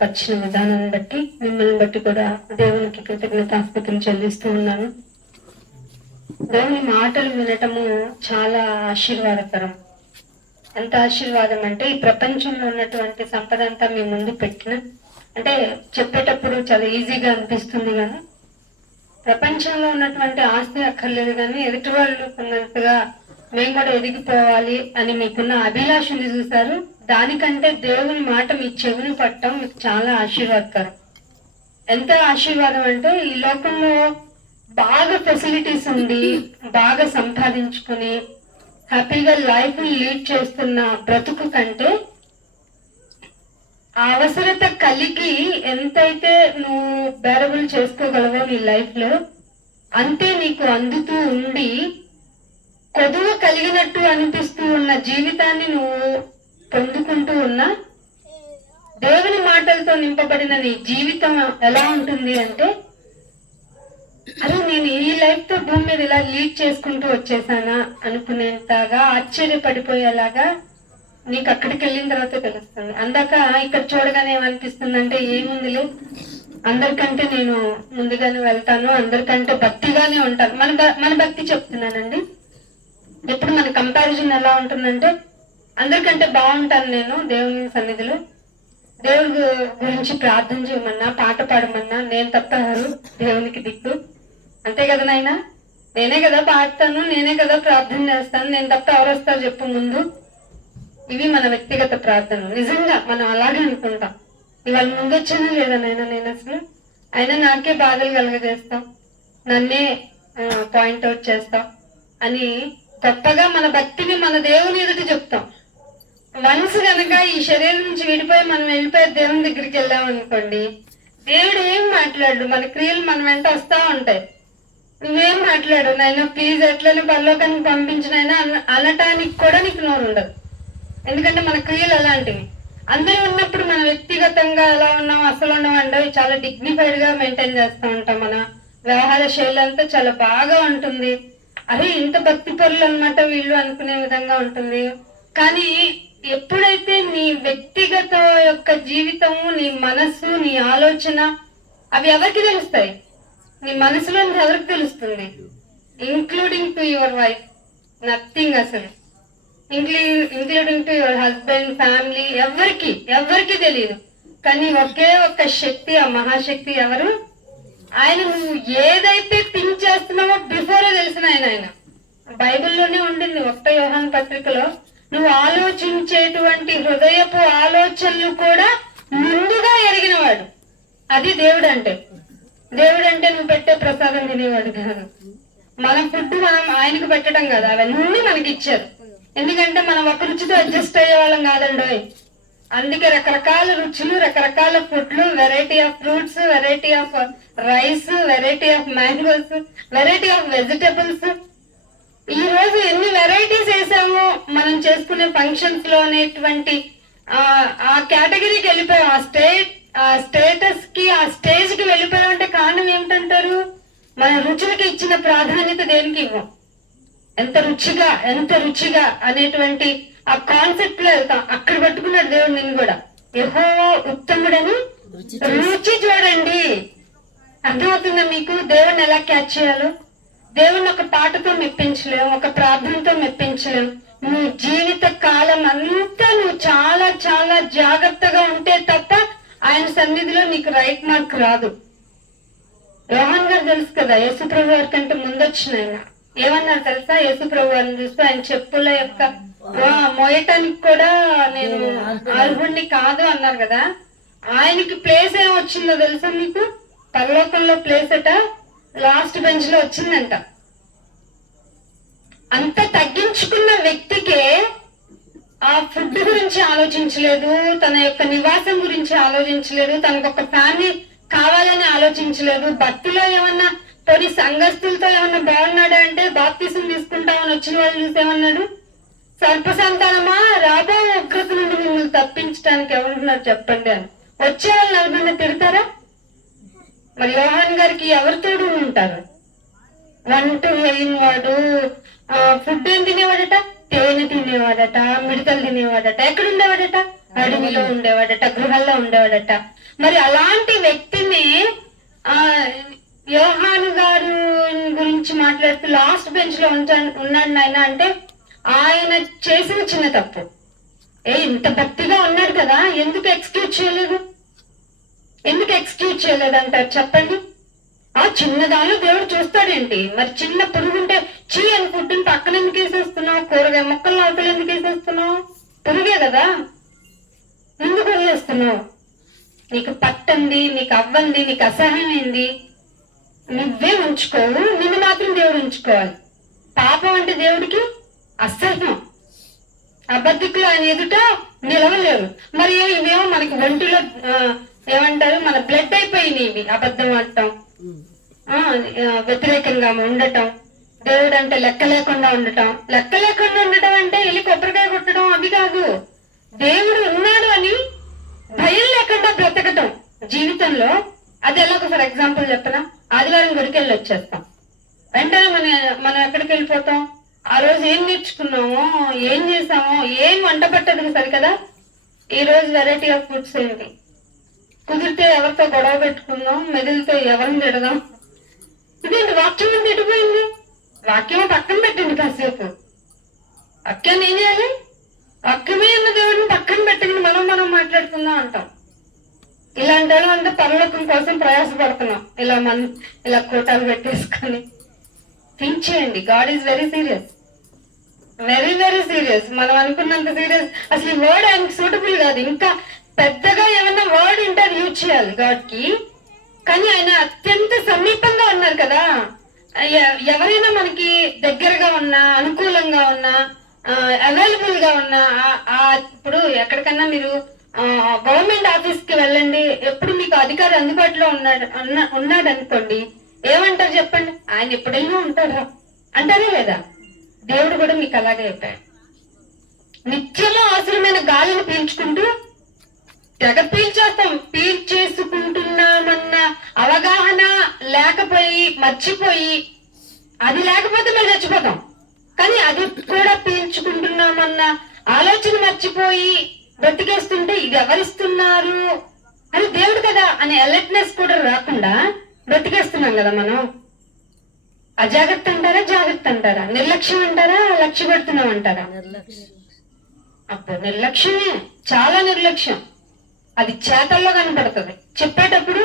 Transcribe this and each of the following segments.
పరిచిన విధానాన్ని బట్టి మిమ్మల్ని బట్టి కూడా దేవునికి కృతజ్ఞతాస్తుతులు చెల్లిస్తూ ఉన్నాను. దేవుని మాటలు వినటము చాలా ఆశీర్వాదకరం. ఎంత ఆశీర్వాదం అంటే ఈ ప్రపంచంలో ఉన్నటువంటి సంపద అంతా మీ ముందు పెట్టిన అంటే చెప్పేటప్పుడు చాలా ఈజీగా అనిపిస్తుంది, కానీ ప్రపంచంలో ఉన్నటువంటి ఆస్తి అక్కర్లేదు, కానీ ఎదుటి వాళ్ళు ఉన్నట్టుగా మేము కూడా ఎదిగిపోవాలి అని మీకున్న అభిలాష ఉంది చూసారు. దానికంటే దేవుని మాట మీ చెవిని పట్టడం మీకు చాలా ఆశీర్వాదకరం. ఎంత ఆశీర్వాదం అంటే ఈ లోకంలో బాగా ఫెసిలిటీస్ ఉండి బాగా సంపాదించుకుని హ్యాపీగా లైఫ్ లీడ్ చేస్తున్న బ్రతుకు కంటే ఆ అవసరత కలిగి ఎంతైతే నువ్వు బేరబుల్ చేసుకోగలవో నీ లైఫ్ లో, అంతే నీకు అందుతూ ఉండి కొదువ కలిగినట్టు అనిపిస్తూ ఉన్న జీవితాన్ని నువ్వు పొందుకుంటూ ఉన్నా దేవుని మాటలతో నింపబడిన నీ జీవితం ఎలా ఉంటుంది అంటే, అరే నేను ఈ లైఫ్ తో భూమి మీద ఇలా లీడ్ చేసుకుంటూ వచ్చేసానా అనుకునేంతగా ఆశ్చర్యపడిపోయేలాగా నీకు అక్కడికి వెళ్ళిన తర్వాత తెలుస్తుంది. అందాక ఇక్కడ చూడగానే ఏమనిపిస్తుంది అంటే, ఏముందిలే అందరికంటే నేను ముందుగానే వెళ్తాను, అందరికంటే భక్తిగానే ఉంటాను. మన భక్తి చెప్తున్నానండి. ఎప్పుడు మన కంపారిజన్ ఎలా ఉంటుందంటే, అందరికంటే బాగుంటాను నేను దేవుని సన్నిధిలో, దేవుడి గురించి ప్రార్థన చేయమన్నా పాట పాడమన్నా నేను తప్ప ఎవరు దేవునికి దిక్కు, అంతే కదా నాయనా, నేనే కదా పాడతాను, నేనే కదా ప్రార్థన చేస్తాను, నేను తప్ప ఎవరు వస్తారు చెప్పు ముందు. ఇవి మన వ్యక్తిగత ప్రార్థనలు. నిజంగా మనం అలాగే అనుకుంటాం. ఇవాళ ముందు వచ్చానా లేదా నాయనా, నేను అసలు అయినా నాకే బాధలు కలగజేస్తాం, నన్నే పాయింట్అవుట్ చేస్తాం అని గొప్పగా మన భక్తిని మన దేవుని ఎదుటి చెప్తాం. వన్స్ కనుక ఈ శరీరం నుంచి విడిపోయి మనం వెళ్ళిపోయి దేవుని దగ్గరికి వెళ్ళామనుకోండి, దేవుడు ఏం మాట్లాడు, మన క్రియలు మన వెంట వస్తా ఉంటాయి. నువ్వేం మాట్లాడు నాయన, ప్లీజ్ ఎట్లని పరలోకానికి పంపించినైనా అనటానికి కూడా నీకు నోరు ఉండదు. ఎందుకంటే మన క్రియలు అలాంటివి. అందరూ ఉన్నప్పుడు మన వ్యక్తిగతంగా ఎలా ఉన్నాం అసలు ఉన్నామంటే చాలా డిగ్నిఫైడ్ గా మెయింటైన్ చేస్తూ ఉంటాం. మన వ్యవహార శైలి అంతా చాలా బాగా ఉంటుంది. అరే ఇంత భక్తి పరులు అనమాట వీళ్ళు అనుకునే విధంగా ఉంటుంది. కానీ ఎప్పుడైతే నీ వ్యక్తిగత యొక్క జీవితము, నీ మనస్సు, నీ ఆలోచన అవి ఎవరికి తెలుస్తాయి? నీ మనసులో ఎవరికి తెలుస్తుంది? Including to your wife, nothing అసలు. Including to your husband, family, ఎవరికి తెలియదు. కానీ ఒకే ఒక్క శక్తి, ఆ మహాశక్తి ఎవరు? ఆయన. నువ్వు ఏదైతే థింక్ చేస్తున్నావో బిఫోరే తెలిసిన ఆయన బైబిల్లోనే ఉండింది. 1 యోహాను పత్రికలో నువ్వు ఆలోచించేటువంటి హృదయపు ఆలోచనలు కూడా ముందుగా ఎరిగినవాడు. అది దేవుడు అంటే. దేవుడు అంటే నువ్వు పెట్టే ప్రసాదం తినేవాడు కాదు. మన ఫుడ్ మనం ఆయనకు పెట్టడం కదా, అవన్నీ మనకి ఇచ్చారు. ఎందుకంటే మనం ఒక రుచితో అడ్జస్ట్ అయ్యే వాళ్ళం కాదండి. అందుకే రకరకాల రుచులు, రకరకాల ఫుడ్లు, variety of fruits, variety of rice, variety of mangoes, variety of vegetables. ఈ రోజు ఎన్ని వెరైటీస్ వేసామో మనం చేసుకునే ఫంక్షన్స్ లో అనేటువంటి ఆ కేటగిరీకి వెళ్ళిపోయాం. ఆ స్టేటస్ కి, ఆ స్టేజ్ కి వెళ్ళిపోయామంటే కారణం ఏమిటంటారు? మన రుచులకి ఇచ్చిన ప్రాధాన్యత దేనికి ఇవ్వం. ఎంత రుచిగా అనేటువంటి ఆ కాన్సెప్ట్ లో వెళ్తాం. అక్కడ పట్టుకున్నాడు దేవుడు నిన్ను కూడా. యెహోవా ఉత్తముడని రుచి చూడండి. అర్థమవుతుందా మీకు దేవుడిని ఎలా క్యాచ్ చేయాలో? దేవుణ్ణి ఒక పాటతో మెప్పించలేము, ఒక ప్రార్థనతో మెప్పించలేము. నీ జీవిత కాలం అంతా నువ్వు చాలా చాలా జాగ్రత్తగా ఉంటే తప్ప ఆయన సన్నిధిలో నీకు రైట్ మార్క్ రాదు. యోహాన్ గారు తెలుసు కదా, యేసుప్రభు వారి కంటే ముందొచ్చిన ఆయన ఏమన్నారు తెలుసా? యేసుప్రభు వారిని చూస్తూ ఆయన చెప్పుల యొక్క మోయటానికి కూడా నేను అర్హుణ్ణి కాదు అన్నారు కదా. ఆయనకి ప్లేస్ ఏం వచ్చిందో తెలుసా మీకు? పరలోకంలో ప్లేస్ అట లాస్ట్ బెంచ్ లో వచ్చిందంట. అంత తగ్గించుకున్న వ్యక్తికే ఆ ఫుడ్ గురించి ఆలోచించలేదు, తన యొక్క నివాసం గురించి ఆలోచించలేదు, తనకు ఒక ఫ్యామిలీ కావాలని ఆలోచించలేదు. భక్తిలో ఏమన్నా కొన్ని సంఘస్థులతో ఏమన్నా బాగున్నాడా అంటే బాప్తిసం తీసుకుంటామని వచ్చిన వాళ్ళు చూసేమన్నాడు? సర్పసంతానమా, రాబో ఉగ్రత నుండి మిమ్మల్ని తప్పించడానికి ఎవరున్నారు చెప్పండి అని. వచ్చే వాళ్ళు ఎవరన్నా తిడతారా? మరి యోహాన్ గారికి ఎవరు తోడు ఉంటారు? 1 వేయిన వాడు. ఫుడ్ ఏం తినేవాడట? తేనె తినేవాడట, మిడతలు తినేవాడట. ఎక్కడుండేవాడట? అడవిలో ఉండేవాడట, గృహంలో ఉండేవాడట. మరి అలాంటి వ్యక్తిని ఆ యోహాను గారు గురించి మాట్లాడుతూ లాస్ట్ బెంచ్ లో ఉన్నాడు ఆయన అంటే ఆయన చేసిన చిన్న తప్పు. ఇంత భక్తిగా ఉన్నాడు కదా, ఎందుకు ఎక్స్క్యూజ్ చేయలేదు? ఎందుకు ఎక్స్క్యూజ్ చేయలేదు అంటారు చెప్పండి? ఆ చిన్నదానిలో దేవుడు చూస్తాడేంటి? మరి చిన్న పురుగుంటే చీ అని ఫుడ్ని పక్కన ఎందుకు వేసేస్తున్నావు? కూరగాయ మొక్కలను అవతల ఎందుకు వేసేస్తున్నావు? పురుగే కదా, ఎందుకు వదిలేస్తున్నావు? నీకు పట్టంది, నీకు అవ్వంది, నీకు అసహ్యమైంది నువ్వే ఉంచుకోవు, నిన్ను మాత్రం దేవుడు ఉంచుకోవాలి. పాపం అంటే దేవుడికి అసహ్యం. అబద్ధికులు ఆయన ఎదుట నిలవలేరు. మరి ఇవేమో మనకి ఒంటిలో ఏమంటారు, మన బ్లడ్ అయిపోయినాయి ఇవి. అబద్ధం ఆడటం, వ్యతిరేకంగా ఉండటం, దేవుడు అంటే లెక్క లేకుండా ఉండటం. లెక్క లేకుండా ఉండటం అంటే వెళ్ళి కొబ్బరికాయ కొట్టడం అవి కాదు. దేవుడు ఉన్నాడు అని భయం లేకుండా బ్రతకటం జీవితంలో. అది ఎలాగో ఫర్ ఎగ్జాంపుల్ చెప్పనా, ఆదివారం గుడికి వెళ్ళి వచ్చేస్తాం, వెంటనే మనం ఎక్కడికి వెళ్ళిపోతాం? ఆ రోజు ఏం నేర్చుకున్నామో, ఏం చేసామో, ఏం వంట పట్టదు సరికదా. ఈ రోజు వెరైటీ ఆఫ్ ఫుడ్స్ ఏంటి? కుదిరితే ఎవరితో గొడవ పెట్టుకుందాం, మెదిలితే ఎవరిని తిడదాం. ఇదేంటి వాక్యం తిడిపోయింది? వాక్యం పక్కన పెట్టండి కాసేపు. వాక్యాన్ని ఏం చేయాలి? వాక్యమే ఉన్న దేవుడిని పక్కన పెట్టండి, మనం మాట్లాడుకుందాం అంటాం. ఇలాంటి వాళ్ళు అంటే పరలోకం కోసం ప్రయాసపడుతున్నాం, ఇలా కోటాలు పెట్టేసుకొని. థింక్ చేయండి, God is very serious, very very serious. మనం అనుకున్నంత సీరియస్ అసలు ఈ వర్డ్ ఆయనకి సూటబుల్ కాదు. ఇంకా పెద్దగా ఏమన్నా వర్డ్ ఉంటే అది యూజ్ చేయాలి గాడ్ కి. కానీ ఆయన అత్యంత సమీపంగా ఉన్నారు కదా. ఎవరైనా మనకి దగ్గరగా ఉన్నా, అనుకూలంగా ఉన్నా, అవైలబుల్ గా ఉన్నా, ఇప్పుడు ఎక్కడికన్నా మీరు గవర్నమెంట్ ఆఫీస్ కి వెళ్ళండి, ఎప్పుడు మీకు అధికారి అందుబాటులో ఉన్నాడు అనుకోండి, ఏమంటారు చెప్పండి? ఆయన ఎప్పుడైనా ఉంటాడా అంటారే లేదా? దేవుడు కూడా మీకు అలాగే చెప్పాడు. నిత్యము అవసరమైన గాలిని పీల్చుకుంటూ తెగ పీల్చేసుకుంటున్నామన్న అవగాహన లేకపోయి, మర్చిపోయి, అది లేకపోతే మేము చచ్చిపోతాం. కానీ అది కూడా పీల్చుకుంటున్నామన్న ఆలోచన మర్చిపోయి బ్రతికేస్తుంటే ఇది ఎవరిస్తున్నారు అని దేవుడు కదా అనే అలర్ట్నెస్ కూడా రాకుండా బ్రతికేస్తున్నాం కదా మనం. అజాగ్రత్త అంటారా, జాగ్రత్త అంటారా, నిర్లక్ష్యం అంటారా, లక్ష్య పెడుతున్నాం అంటారా? అప్పుడు నిర్లక్ష్యమే, చాలా నిర్లక్ష్యం. అది చేతల్లో కనపడుతుంది. చెప్పేటప్పుడు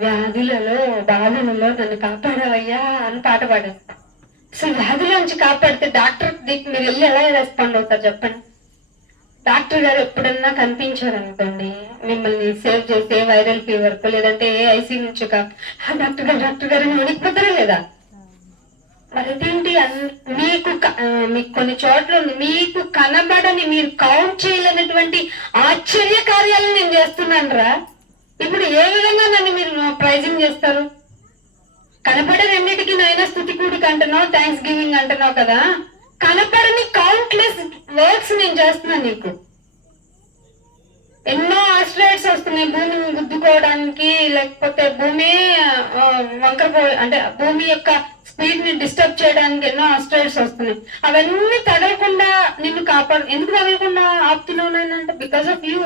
వ్యాధులలో, బాధలలో నన్ను కాపాడవయ్యా అని పాట పాడేస్తా. అసలు వ్యాధుల కాపాడితే డాక్టర్ దగ్గరికి మీరు వెళ్ళి ఎలా రెస్పాండ్ అవుతారు చెప్పండి? డాక్టర్ గారు ఎప్పుడన్నా కనిపించారు అనుకోండి, మిమ్మల్ని సేవ్ చేసే వైరల్ ఫీవర్ కు లేదంటే ఐసీ నుంచి డాక్టర్ గారు వణికిపోతారా లేదా? మరి ఇదేంటి? మీకు కొన్ని చోట్ల మీకు కనబడని, మీరు కౌంట్ చేయలేనటువంటి ఆశ్చర్య కార్యాలను నేను చేస్తున్నాను రా. ఇప్పుడు ఏ విధంగా నన్ను మీరు ప్రైజింగ్ చేస్తారు? కనపడే రెండింటికి నైనా స్తుతి కూడిక అంటున్నావు, థ్యాంక్స్ గివింగ్ అంటున్నావు కదా. కనపడని కౌంట్లెస్ వర్క్స్ నేను చేస్తున్నాను నీకు. ఎన్నో ఆస్ట్రాయిడ్స్ వస్తున్నాయి భూమిని గుద్దుకోవడానికి, లేకపోతే భూమి అంటే భూమి యొక్క స్పీడ్ ని డిస్టర్బ్ చేయడానికి ఎన్నో ఆస్ట్రాయిడ్స్ వస్తున్నాయి. అవన్నీ తగలకుండా నిన్ను ఎందుకు తగలకుండా ఆపుతున్నావు అంటే బికాస్ ఆఫ్ యూ.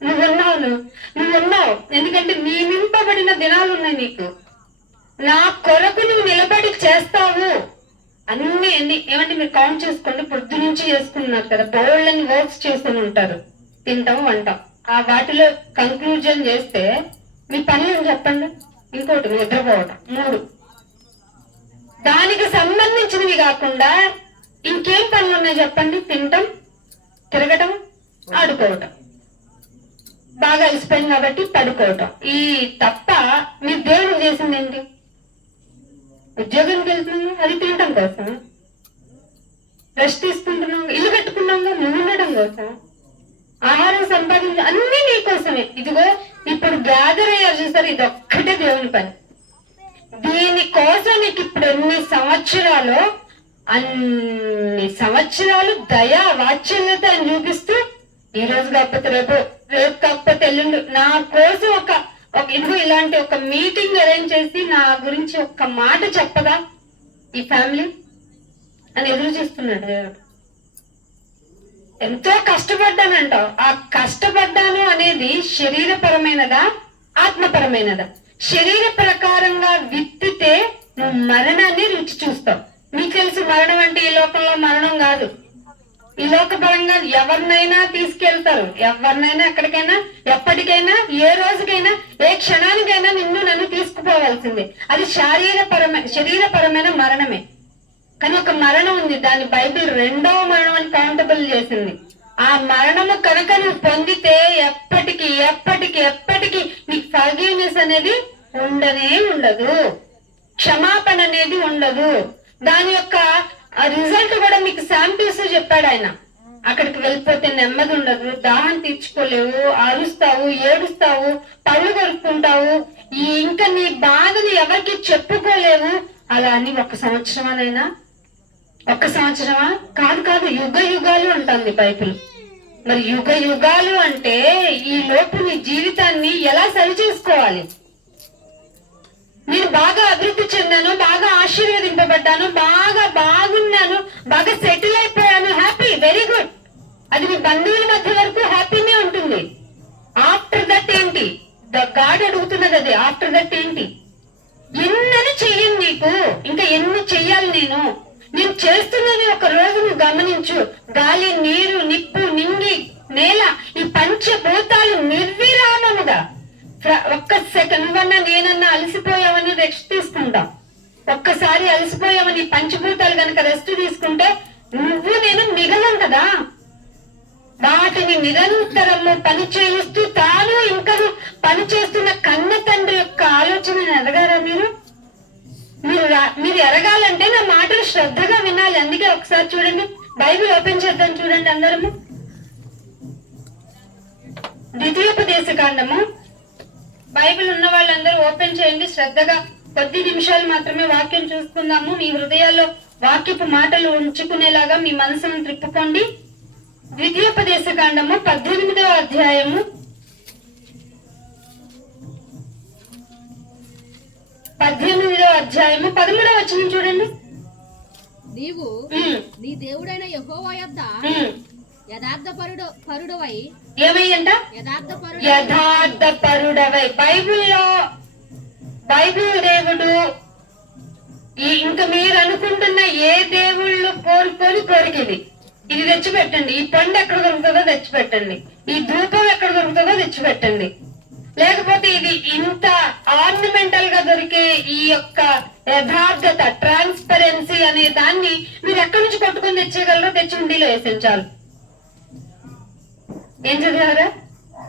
నువ్వున్నావు ఎందుకంటే నీ నింపబడిన దినాలు ఉన్నాయి నీకు. నా కొరకు నువ్వు నిలబడి చేస్తావు అన్ని. ఏమంటే మీరు కౌంట్ చేసుకోండి, పొద్దు నుంచి చేసుకున్నారు కదా, బోల్డ్ అని వర్క్స్ చేస్తూనే ఉంటారు, తింటాం, వంటాం. ఆ వాటిలో కంక్లూజన్ చేస్తే మీ పని అని చెప్పండి. ఇంకోటి నిద్రపోవటం. 3 దానికి సంబంధించినవి కాకుండా ఇంకేం పనులు ఉన్నాయి చెప్పండి? తినటం, తిరగటం, ఆడుకోవటం, బాగా అలసిపోయింది కాబట్టి పడుకోవటం. ఈ తప్ప మీరు దేవుడు చేసింది ఏంటి? ఉద్యోగానికి వెళ్తున్నాము, అది తినటం కోసం. రెస్ట్ తీసుకుంటున్నాము, ఇల్లు కట్టుకున్నాము, నువ్వు ఉండడం కోసం. ఆహారం సంపాదించ అన్ని నీకోసమే. ఇదిగో ఇప్పుడు గ్యాదర్ అయ్యారు చూసారు, ఇది ఒక్కటే దేవుని పని. దీనికోసం నీకు ఇప్పుడు ఎన్ని సంవత్సరాలు, అన్ని సంవత్సరాలు దయా వాత్సల్యత అని చూపిస్తూ, ఈ రోజు కాకపోతే రేపు, రేపు కాకపోతే ఎల్లుండి నా కోసం ఇదిగో ఇలాంటి ఒక మీటింగ్ అరేంజ్ చేసి నా గురించి ఒక్క మాట చెప్పదా ఈ ఫ్యామిలీ అని ఎదురు చూస్తున్నాడు దేవుడు. ఎంతో కష్టపడ్డానంటావు. ఆ కష్టపడ్డాను అనేది శరీరపరమైనదా ఆత్మపరమైనదా? శరీర ప్రకారంగా విత్తితే నువ్వు మరణాన్ని రుచి చూస్తావు. నీకు తెలుసు మరణం అంటే ఈ లోకంలో మరణం కాదు. ఈ లోక పరంగా ఎవరినైనా తీసుకెళ్తారు, ఎవరినైనా ఎక్కడికైనా ఎప్పటికైనా ఏ రోజుకైనా ఏ క్షణానికైనా నిన్ను నన్ను తీసుకుపోవాల్సిందే. అది శరీరపరమైన మరణమే. కానీ ఒక మరణం ఉంది, దాన్ని బైబిల్ రెండవ మరణం అని కౌంటబుల్ చేసింది. ఆ మరణము కనుక నువ్వు పొందితే ఎప్పటికీ ఎప్పటికీ ఎప్పటికీ నీకు ఫర్గివ్నెస్ అనేది ఉండనే ఉండదు, క్షమాపణ అనేది ఉండదు. దాని యొక్క రిజల్ట్ కూడా మీకు శాంపిల్స్ చెప్పాడు ఆయన. అక్కడికి వెళ్ళిపోతే నెమ్మది ఉండదు, దాహం తీర్చుకోలేవు, అరుస్తావు, ఏడుస్తావు, పళ్ళు కొరుక్కుంటావు, ఇంకా నీ బాధని ఎవరికి చెప్పుకోలేవు. అలా అని 1 సంవత్సరమనైనా, 1 సంవత్సరమా? కాదు కాదు, యుగ యుగాలు అంటుంది బైబిల్. మరి యుగ యుగాలు అంటే ఈ లోపు నీ జీవితాన్ని ఎలా సరి చేసుకోవాలి? నేను బాగా అభివృద్ధి చెందాను, బాగా ఆశీర్వదింపబడ్డాను, బాగా బాగున్నాను, బాగా సెటిల్ అయిపోయాను, హ్యాపీ, వెరీ గుడ్. అది మీ బంధువుల మధ్య వరకు హ్యాపీనే ఉంటుంది. ఆఫ్టర్ దట్ ఏంటి? గాడ్ అడుగుతున్నది అది. ఆఫ్టర్ దట్ ఏంటి? ఎన్నని చెయ్యను నీకు, ఇంకా ఎన్ని చెయ్యాలి నేను చేస్తున్నది ఒక రోజు నువ్వు గమనించు. గాలి, నీరు, నిప్పు, నింగి, నేల, ఈ పంచభూతాలు నిర్విరామముగా ఒక్క సెకండ్ నువ్వన్నా నేనన్నా అలసిపోయావని రెస్ట్ తీసుకుంటాం. ఒక్కసారి అలసిపోయావని పంచభూతాలు గనక రెస్ట్ తీసుకుంటే నువ్వు నేను మిగలం కదా. వాటిని నిరంతరము పని చేయిస్తూ తాను ఇంకా పని చేస్తున్న కన్న తండ్రి యొక్క ఆలోచనని ఎరగారా మీరు? మీరు ఎరగాలంటే నా మాటలు శ్రద్ధగా వినాలి. అందుకే ఒకసారి చూడండి, బైబిల్ ఓపెన్ చేద్దాం, చూడండి అందరము. ద్వితీయోపదేశకాండము. బైబిల్ ఉన్న వాళ్ళందరూ ఓపెన్ చేయండి, శ్రద్ధగా కొద్ది నిమిషాలు మాత్రమే వాక్యం చూసుకుందాము. మీ హృదయాల్లో వాక్యపు మాటలు ఉంచుకునేలాగా మీ మనసును త్రిప్పుకోండి. ద్వితీయోపదేశకాండము 18వ అధ్యాయము 13వ వచనం చూడండి. నీవు నీ దేవుడైన యెహోవా యొద్ద యథార్థపరుడవై. ఏమయ్యంట? యథార్థపరుడవై. బైబిల్ దేవుడు ఇంకా మీరు అనుకుంటున్న ఏ దేవుళ్ళు కోరికేది ఇది తెచ్చిపెట్టండి. ఈ పండు ఎక్కడ దొరుకుతుందో తెచ్చిపెట్టండి, ఈ ధూపం ఎక్కడ దొరుకుతుందో తెచ్చిపెట్టండి. లేకపోతే ఇది ఇంత ఆర్నమెంటల్ గా దొరికే ఈ యొక్క యథార్థత, ట్రాన్స్పరెన్సీ అనే దాన్ని మీరు ఎక్కడి నుంచి కొట్టుకుని తెచ్చేయగలరో తెచ్చి ఉండిలో వేసించాలి. ఏం చదివారా?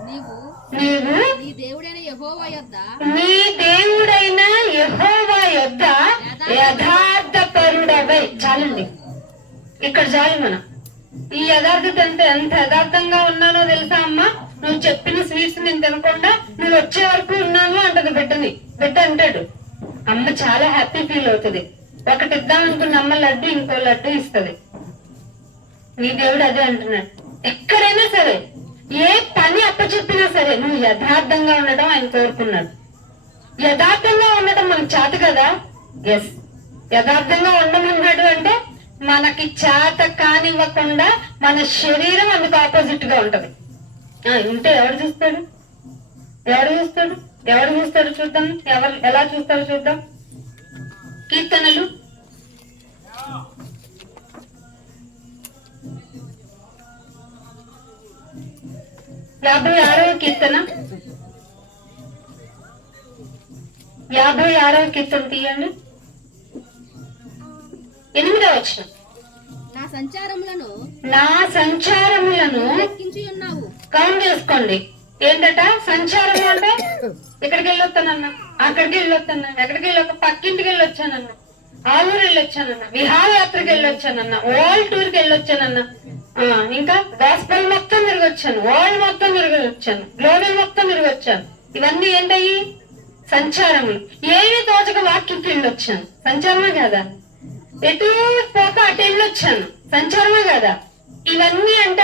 నీవు నీ దేవుడైన యెహోవా యొద్ద యథార్థపరుడవై. చాలండి, ఇక్కడ చాలు. మనం ఈ యథార్థత ఎంత యథార్థంగా ఉన్నానో తెలుసా అమ్మా? నువ్వు చెప్పిన స్వీట్స్ నేను తినకుండా నువ్వు వచ్చే వరకు ఉన్నాను అంటది బిడ్డ అంటాడు. అమ్మ చాలా హ్యాపీ ఫీల్ అవుతుంది. ఒకటి ఇద్దాం అనుకున్న అమ్మ లడ్డు ఇంకో లడ్డు ఇస్తుంది. నీ దేవుడు అదే అంటున్నాడు. ఎక్కడైనా సరే ఏ పని అప్పచెప్పినా సరే నువ్వు యథార్థంగా ఉండడం ఆయన కోరుకున్నాడు. యథార్థంగా ఉండడం మనకు చేత కదా. ఎస్, యథార్థంగా ఉండమన్నాడు అంటే మనకి చేత కానివ్వకుండా మన శరీరం అందుకు ఆపోజిట్ గా ఉంటది. ఉంటే ఎవరు చూస్తాడు చూద్దాం. ఎలా చూస్తారో చూద్దాం. కీర్తనలు 56వ కీర్తన 56వ కీర్తన తీయండి. 8వ వచనం. నా సంచారములను కౌంట్ చేసుకోండి. ఏంటట సంచారము అంటే? ఇక్కడికి వెళ్ళొస్తానన్నా, అక్కడికి వెళ్ళొస్తాను, ఎక్కడికి వెళ్ళొక్క, పక్కింటికి వెళ్ళొచ్చానన్నా, ఆ ఊరు వెళ్ళొచ్చానన్నా, విహారయాత్రకి వెళ్ళొచ్చానన్నా, వరల్డ్ టూర్ కి వెళ్ళొచ్చానన్నా, ఇంకా గాస్పెల్ మొత్తం తిరిగొచ్చాను, వరల్డ్ మొత్తం తిరిగొచ్చాను, గ్లోబల్ మొత్తం తిరిగొచ్చాను. ఇవన్నీ ఏంటయ్యి? సంచారములు. ఏమి తోచక వాక్యం వెళ్ళొచ్చాను. సంచారమే కదా. ఎటు పోక అటు వెళ్ళొచ్చాను. సంచారమే కదా. ఇవన్నీ అంట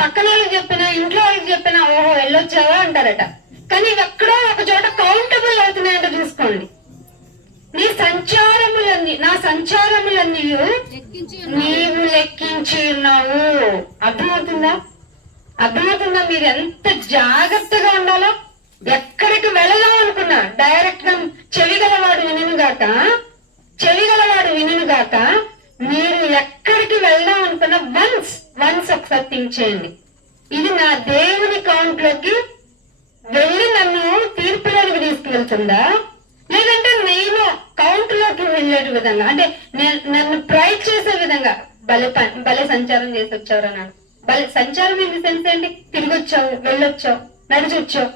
పక్కన వాళ్ళకి చెప్పినా, ఇంట్లో వాళ్ళకి చెప్పినా, ఓహో వెళ్ళొచ్చావా అంటారట. కానీ ఇవి ఎక్కడో ఒక చోట కౌంటబుల్ అవుతున్నాయంట. చూసుకోండి, నీ సంచారములన్నీ నా సంచారములన్నీ లెక్కించి నీవు లెక్కించి ఉన్నావు. అర్థమవుతుందా? అర్థమవుతుందా? మీరు ఎంత జాగ్రత్తగా ఉండాలో. ఎక్కడికి వెళదాం అనుకున్నా డైరెక్ట్ గా చెవిగలవాడు వినుగాక మీరు ఎక్కడికి వెళ్దాం అనుకున్నా వన్స్ ఒకసారి థింక్ చేయండి. ఇది నా దేవుని కౌంట్ లోకి వెళ్ళి నన్ను తీర్పులోకి తీసుకువెళ్తుందా, లేదంటే నేను కౌంట్ లోకి వెళ్ళే విధంగా, అంటే నన్ను ప్రైజ్ చేసే విధంగా భలే సంచారం చేసి వచ్చావు అన్నాడు. భలే సంచారం ఇన్ ది సెన్స్ ఏంటి? తిరిగి వచ్చావు, వెళ్ళొచ్చావు, నడిచి వచ్చావు,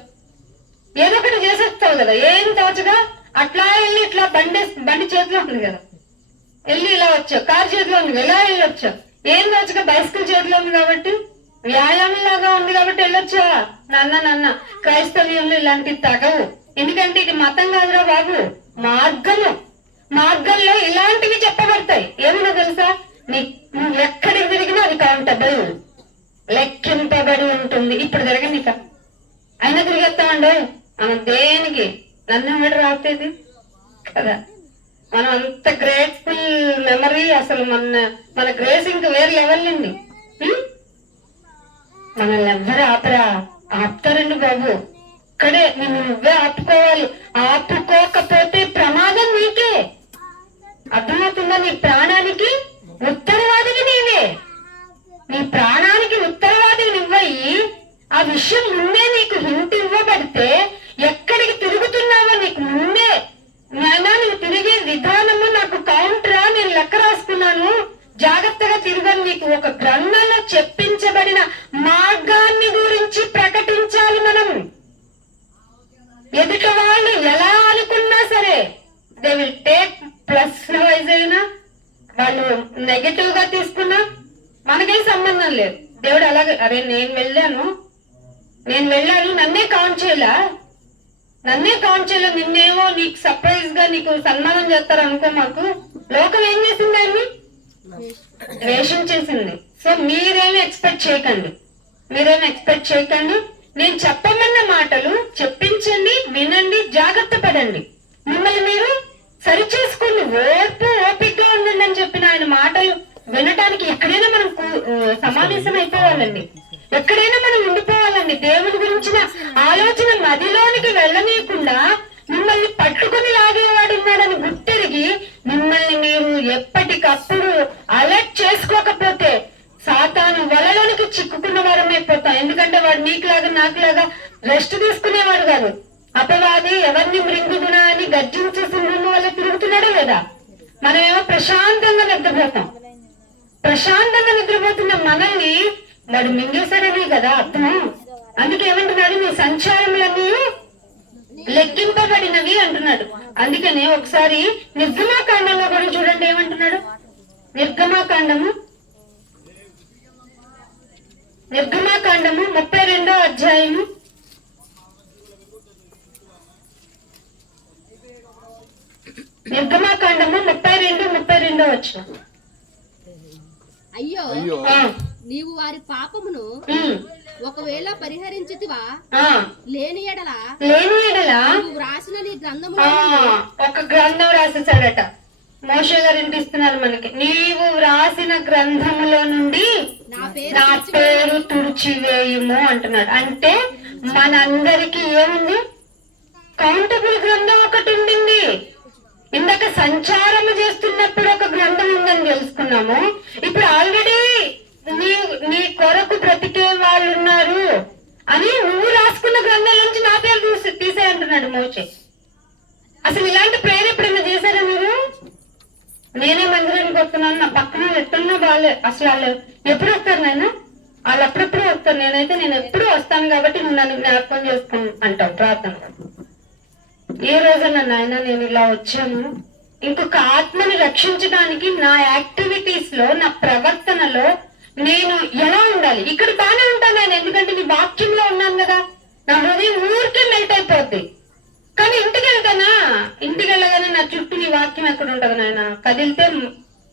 ఏదో ఒకటి చేసి వస్తావు కదా. ఏం తోచగా అట్లా వెళ్ళి ఇట్లా బండి చేతిలో ఉంది కదా, వెళ్ళి ఇలా వచ్చావు. కారు చేతిలో ఉంది, ఎలా వెళ్ళొచ్చావు. ఏం తోచగా బైసికల్ చేతిలో ఉంది కాబట్టి, వ్యాయామం లాగా ఉంది కాబట్టి వెళ్ళొచ్చా. నాన్న క్రైస్తవ్యంలో ఇలాంటివి తగవు. ఎందుకంటే ఇది మతం కాదురా బాబు, మార్గంలో ఇలాంటివి చెప్పబడతాయి. ఏమన్నా తెలుసా? నువ్వు ఎక్కడికి తిరిగినా అది కౌంటబుల్, లెక్కింపబడి ఉంటుంది. ఇప్పుడు తిరగండి ఇక, అయినా తిరిగేస్తామండి మనం దేనికి? నన్ను ఎవడు రాసేది కదా. మనం అంత గ్రేట్ఫుల్ మెమరీ, అసలు మన గ్రేస్ ఇంక వేరే లెవెల్ అండి. మనల్ని ఎవ్వరు ఆపుతారండి బాబు. ఇక్కడే నువ్వే ఆపుకోవాలి. ఆపుకోకపోతే ప్రమాదం నీకే. అర్థమవుతుందా? నీ ప్రాణానికి ఉత్తరవాదికి నీవే. నీ ప్రాణానికి ఉత్తరవాదికి నువ్వయి ఆ విషయం ముందే నీకు హింట్ ఇవ్వబడితే ఎక్కడికి తిరుగుతున్నావో నీకు ముందే, నాయనా నువ్వు తిరిగే విధానము నాకు కౌంటరా, నేను లెక్క రాసుకున్నాను, జాగ్రత్తగా తిరగని నీకు ఒక గ్రంథంలో చెప్పించబడిన మార్గాన్ని గురించి ప్రకటించాలి మనం. ఎదుట వాళ్ళు ఎలా అనుకున్నా సరే, they will take plus wise అయినా, వాళ్ళు నెగటివ్ గా తీసుకున్నా మనకేం సంబంధం లేదు. దేవుడు అలాగే, అరే నేను వెళ్ళాను, నన్నే కౌంట్ చేయలే, నిన్నేమో నీకు సర్ప్రైజ్ గా నీకు సన్మానం చేస్తారు అనుకో. మాకు లోకం ఏం చేసింది? ఆయన్ని ద్వేషం చేసింది. సో మీరేమి ఎక్స్పెక్ట్ చేయకండి. నేను చెప్పమన్న మాటలు చెప్పించండి, వినండి, జాగ్రత్త పడండి, మిమ్మల్ని మీరు సరి చేసుకోండి, ఓపికగా ఉండండి అని చెప్పిన ఆయన మాటలు వినటానికి ఎక్కడైనా మనం సమావేశం అయిపోవాలండి, ఎక్కడైనా మనం ఉండిపోవాలండి. దేవుడి గురించిన ఆలోచన మదిలోనికి వెళ్ళనీయకుండా మిమ్మల్ని పట్టుకుని లాగేవాడు ఉన్నాడని గుర్తిరిగి మిమ్మల్ని మీరు ఎప్పటికప్పుడు అలర్ట్ చేసుకోకపోతే సాతాను వలలోనికి చిక్కుకున్న వారమైపోతాం. ఎందుకంటే వాడు నాకులాగా రెస్ట్ తీసుకునేవాడు కాదు. అపవాది ఎవరిని మృంగుదునా అని గర్జించే సింహం వల్ల తిరుగుతున్నాడే లేదా. మనమేమో ప్రశాంతంగా నిద్రపోతున్న మనల్ని వాడు మింగేశాడనే కదా అర్థం. అందుకే ఏమంటున్నాడు? నీ సంచారములన్నీ లెక్కింపబడినవి అంటున్నాడు. అందుకనే ఒకసారి నిర్గమాకాండంలో కూడా చూడండి ఏమంటున్నాడు. నిర్గమాకాండము 32వ అధ్యాయము 32వ వచనం. అయ్యో నీవు వారి పాపమును ఒకవేళ పరిహరించితివా, లేని ఎడల నువ్వు రాసిన నీ గ్రంథము ఒక గ్రంథం రాసేసాడట. మోషే గారు ఇంటిస్తున్నారు మనకి. నీవు రాసిన గ్రంథములో నుండి నా పేరు తుడిచివేయుము అంటున్నాడు. అంటే మనందరికి ఏముంది? కౌంటబుల్ గ్రంథం ఒకటి ఉండింది. ఇందాక సంచారము చేస్తున్నప్పుడు ఒక గ్రంథం ఉందని తెలుసుకున్నాము. ఇప్పుడు ఆల్రెడీ నీ కొరకు బ్రతికే వాళ్ళు ఉన్నారు అని నువ్వు రాసుకున్న గ్రంథం నుంచి నా పేరు తీసే అంటున్నాడు మోషే. అసలు ఇలాంటి ప్రేయర్ ఎప్పుడైనా చేశారా మీరు? నేనే మందిరానికి వస్తున్నాను, నా పక్కన ఎట్టున్నా బాగాలే. అసలు వాళ్ళు ఎప్పుడు వస్తారు నాయన? వాళ్ళు అప్పుడెప్పుడు వస్తారు. నేను ఎప్పుడు వస్తాను కాబట్టి నువ్వు నన్ను జ్ఞాపకం చేసుకుని అంటావు ప్రార్థన. ఏ రోజున నాయన నేను ఇలా వచ్చాను, ఇంకొక ఆత్మని రక్షించడానికి నా యాక్టివిటీస్ లో, నా ప్రవర్తనలో నేను ఎలా ఉండాలి? ఇక్కడ బాగానే ఉంటాను నేను, ఎందుకంటే నీ వాక్యంలో ఉన్నాను కదా. నా హృదయం ఊరికే మెల్ట్ అయిపోద్ది. కానీ ఇంటికి వెళ్తానా, ఇంటికి వెళ్ళగానే నా చుట్టూ నీ వాక్యం ఎక్కడ ఉంటది నాయన? కదిలితే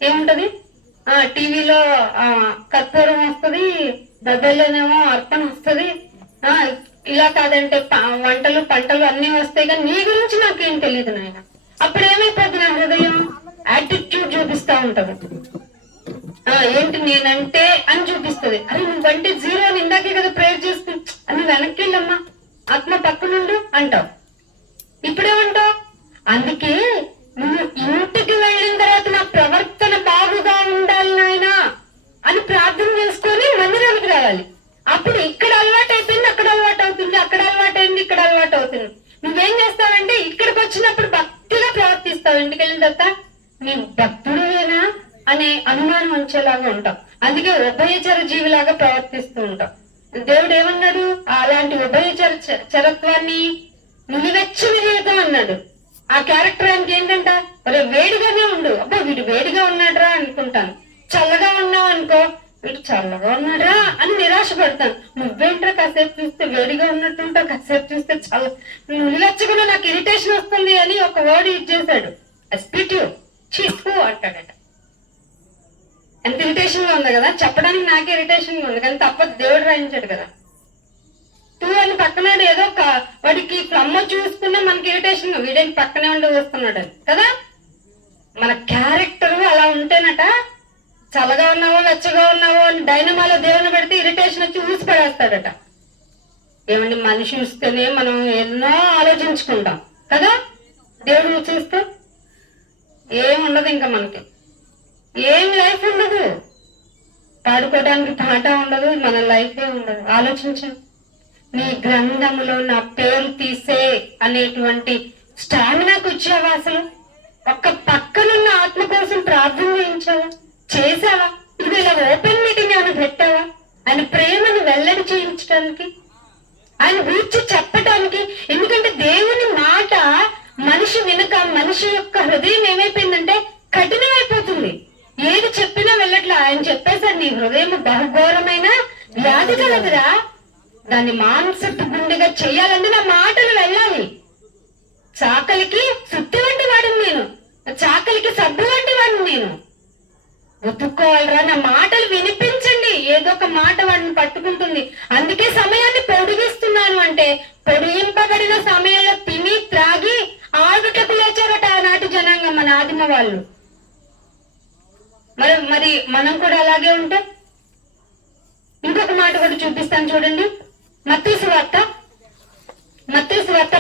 ఏముంటది? టీవీలో కర్పూరం వస్తుంది, దద్దల్లోనేమో అర్పణ వస్తుంది, ఇలా కాదంటే వంటలు పంటలు అన్ని వస్తాయి. కానీ నీ గురించి నాకేం తెలియదు నాయన. అప్పుడు ఏమైపోద్ది చూపిస్తా ఉంటది. ఏంటి నేనంటే అని చూపిస్తుంది. అరే నువ్వంటే జీరో అని ఇందాకే కదా ప్రేయర్ చేస్తూ అని వెనక్కి వెళ్ళమ్మా, ఆత్మ పక్కనుండు అంటావు. ఇప్పుడేమంటావు? అందుకే నువ్వు ఇంటికి వెళ్ళిన తర్వాత నా ప్రవర్తన బాగుగా ఉండాలి నాయనా అని ప్రార్థన చేసుకొని మందిరానికి రావాలి. అప్పుడు ఇక్కడ అలవాటు అయిపోయింది, అక్కడ అలవాటు అవుతుంది, అక్కడ అలవాటు అయింది, ఇక్కడ అలవాటు అవుతుంది. నువ్వేం చేస్తావంటే ఇక్కడికి వచ్చినప్పుడు భక్తిగా ప్రవర్తిస్తావు, ఇంటికి వెళ్ళిన తర్వాత నీ భక్తుడువేనా అనే అనుమానం ఉంచేలాగా ఉంటాం. అందుకే ఉభయచర జీవిలాగా ప్రవర్తిస్తూ ఉంటాం. దేవుడు ఏమన్నాడు? అలాంటి ఉభయచర చరత్వాన్ని నులివెచ్చని జీవితం అన్నాడు. ఆ క్యారెక్టర్ ఆయనకి ఏంటంట, ఒరే వేడిగానే ఉండు, అబ్బా వీడు వేడిగా ఉన్నాడురా అనుకుంటాను. చల్లగా ఉన్నావు అనుకో, వీడు చల్లగా ఉన్నాడా అని నిరాశపడతాను. నువ్వేంట్రా కాసేపు చూస్తే వేడిగా ఉన్నట్టుంటావు, కాసేపు చూస్తే చల్ల, నులివెచ్చకుండా నాకు ఇరిటేషన్ వస్తుంది అని ఒక వర్డ్ యూజ్ చేశాడు. ఎస్పిటివ్ చీపు అంటాడట. ఎంత ఇరిటేషన్ గా ఉంది కదా, చెప్పడానికి నాకే ఇరిటేషన్ గా ఉంది, కానీ తప్పదు, దేవుడు రాయించాడు కదా. టూ అని పక్కనాడు ఏదో వాడికి ఫ్లమ్ చూసుకున్నా మనకి ఇరిటేషన్, వీడేంటి పక్కనే ఉండి వస్తున్నాడు అని కదా. మన క్యారెక్టర్ అలా ఉంటేనట, చల్లగా ఉన్నావో వెచ్చగా ఉన్నావో అని డైనమాలో దేవుని పెడితే ఇరిటేషన్ వచ్చి ఊసి పడేస్తాడట. ఏమండి, మనిషి చూస్తేనే మనం ఎన్నో ఆలోచించుకుంటాం కదా, దేవుడిని చూస్తే ఏం ఉండదు, ఇంకా మనకి ఏం లైఫ్ ఉండదు, పాడుకోవడానికి పాట ఉండదు, మన లైఫే ఉండదు. ఆలోచించండి, నీ గ్రంథములో నా పేరు తీసే అనేటువంటి స్టామినాకు వచ్చావా? అసలు ఒక్క పక్కనున్న ఆత్మ కోసం ప్రార్థన చేయించావా? చేసావా? ఇది ఇలా ఓపెన్ మీటింగ్ ఏమైనా పెట్టావా? ఆయన ప్రేమను వెల్లడి చేయించడానికి, ఆయన గురించి చెప్పటానికి. ఎందుకంటే దేవుని మాట మనిషి వినక మనిషి యొక్క హృదయం ఏమైపోయిందంటే కఠినమైపోతుంది. ఏది చెప్పినా వెళ్ళట్లా. ఆయన చెప్పేశాడు, నీ హృదయం బహుఘోరమైన వ్యాధి కలదురా, దాన్ని మాంసపు గుండెగా చెయ్యాలంటే నా మాటలు వెళ్ళాలి. చాకలికి సుత్తి వంటి వాడిని నేను, చాకలికి సబ్బు వంటి వాడిని నేను. ఉతుక్కోవాలరా, నా మాటలు వినిపించండి. ఏదో ఒక మాట వాడిని పట్టుకుంటుంది. అందుకే సమయాన్ని పొడిగిస్తున్నాను. అంటే పొడిగింపబడిన సమయంలో తిని త్రాగి ఆడుటకు లేచారట ఆనాటి జనాంగం, మన ఆదిమ వాళ్ళు. మరి మనం కూడా అలాగే ఉంటే, ఇంకొక మాట కూడా చూపిస్తాను చూడండి. మత్తయి సువార్త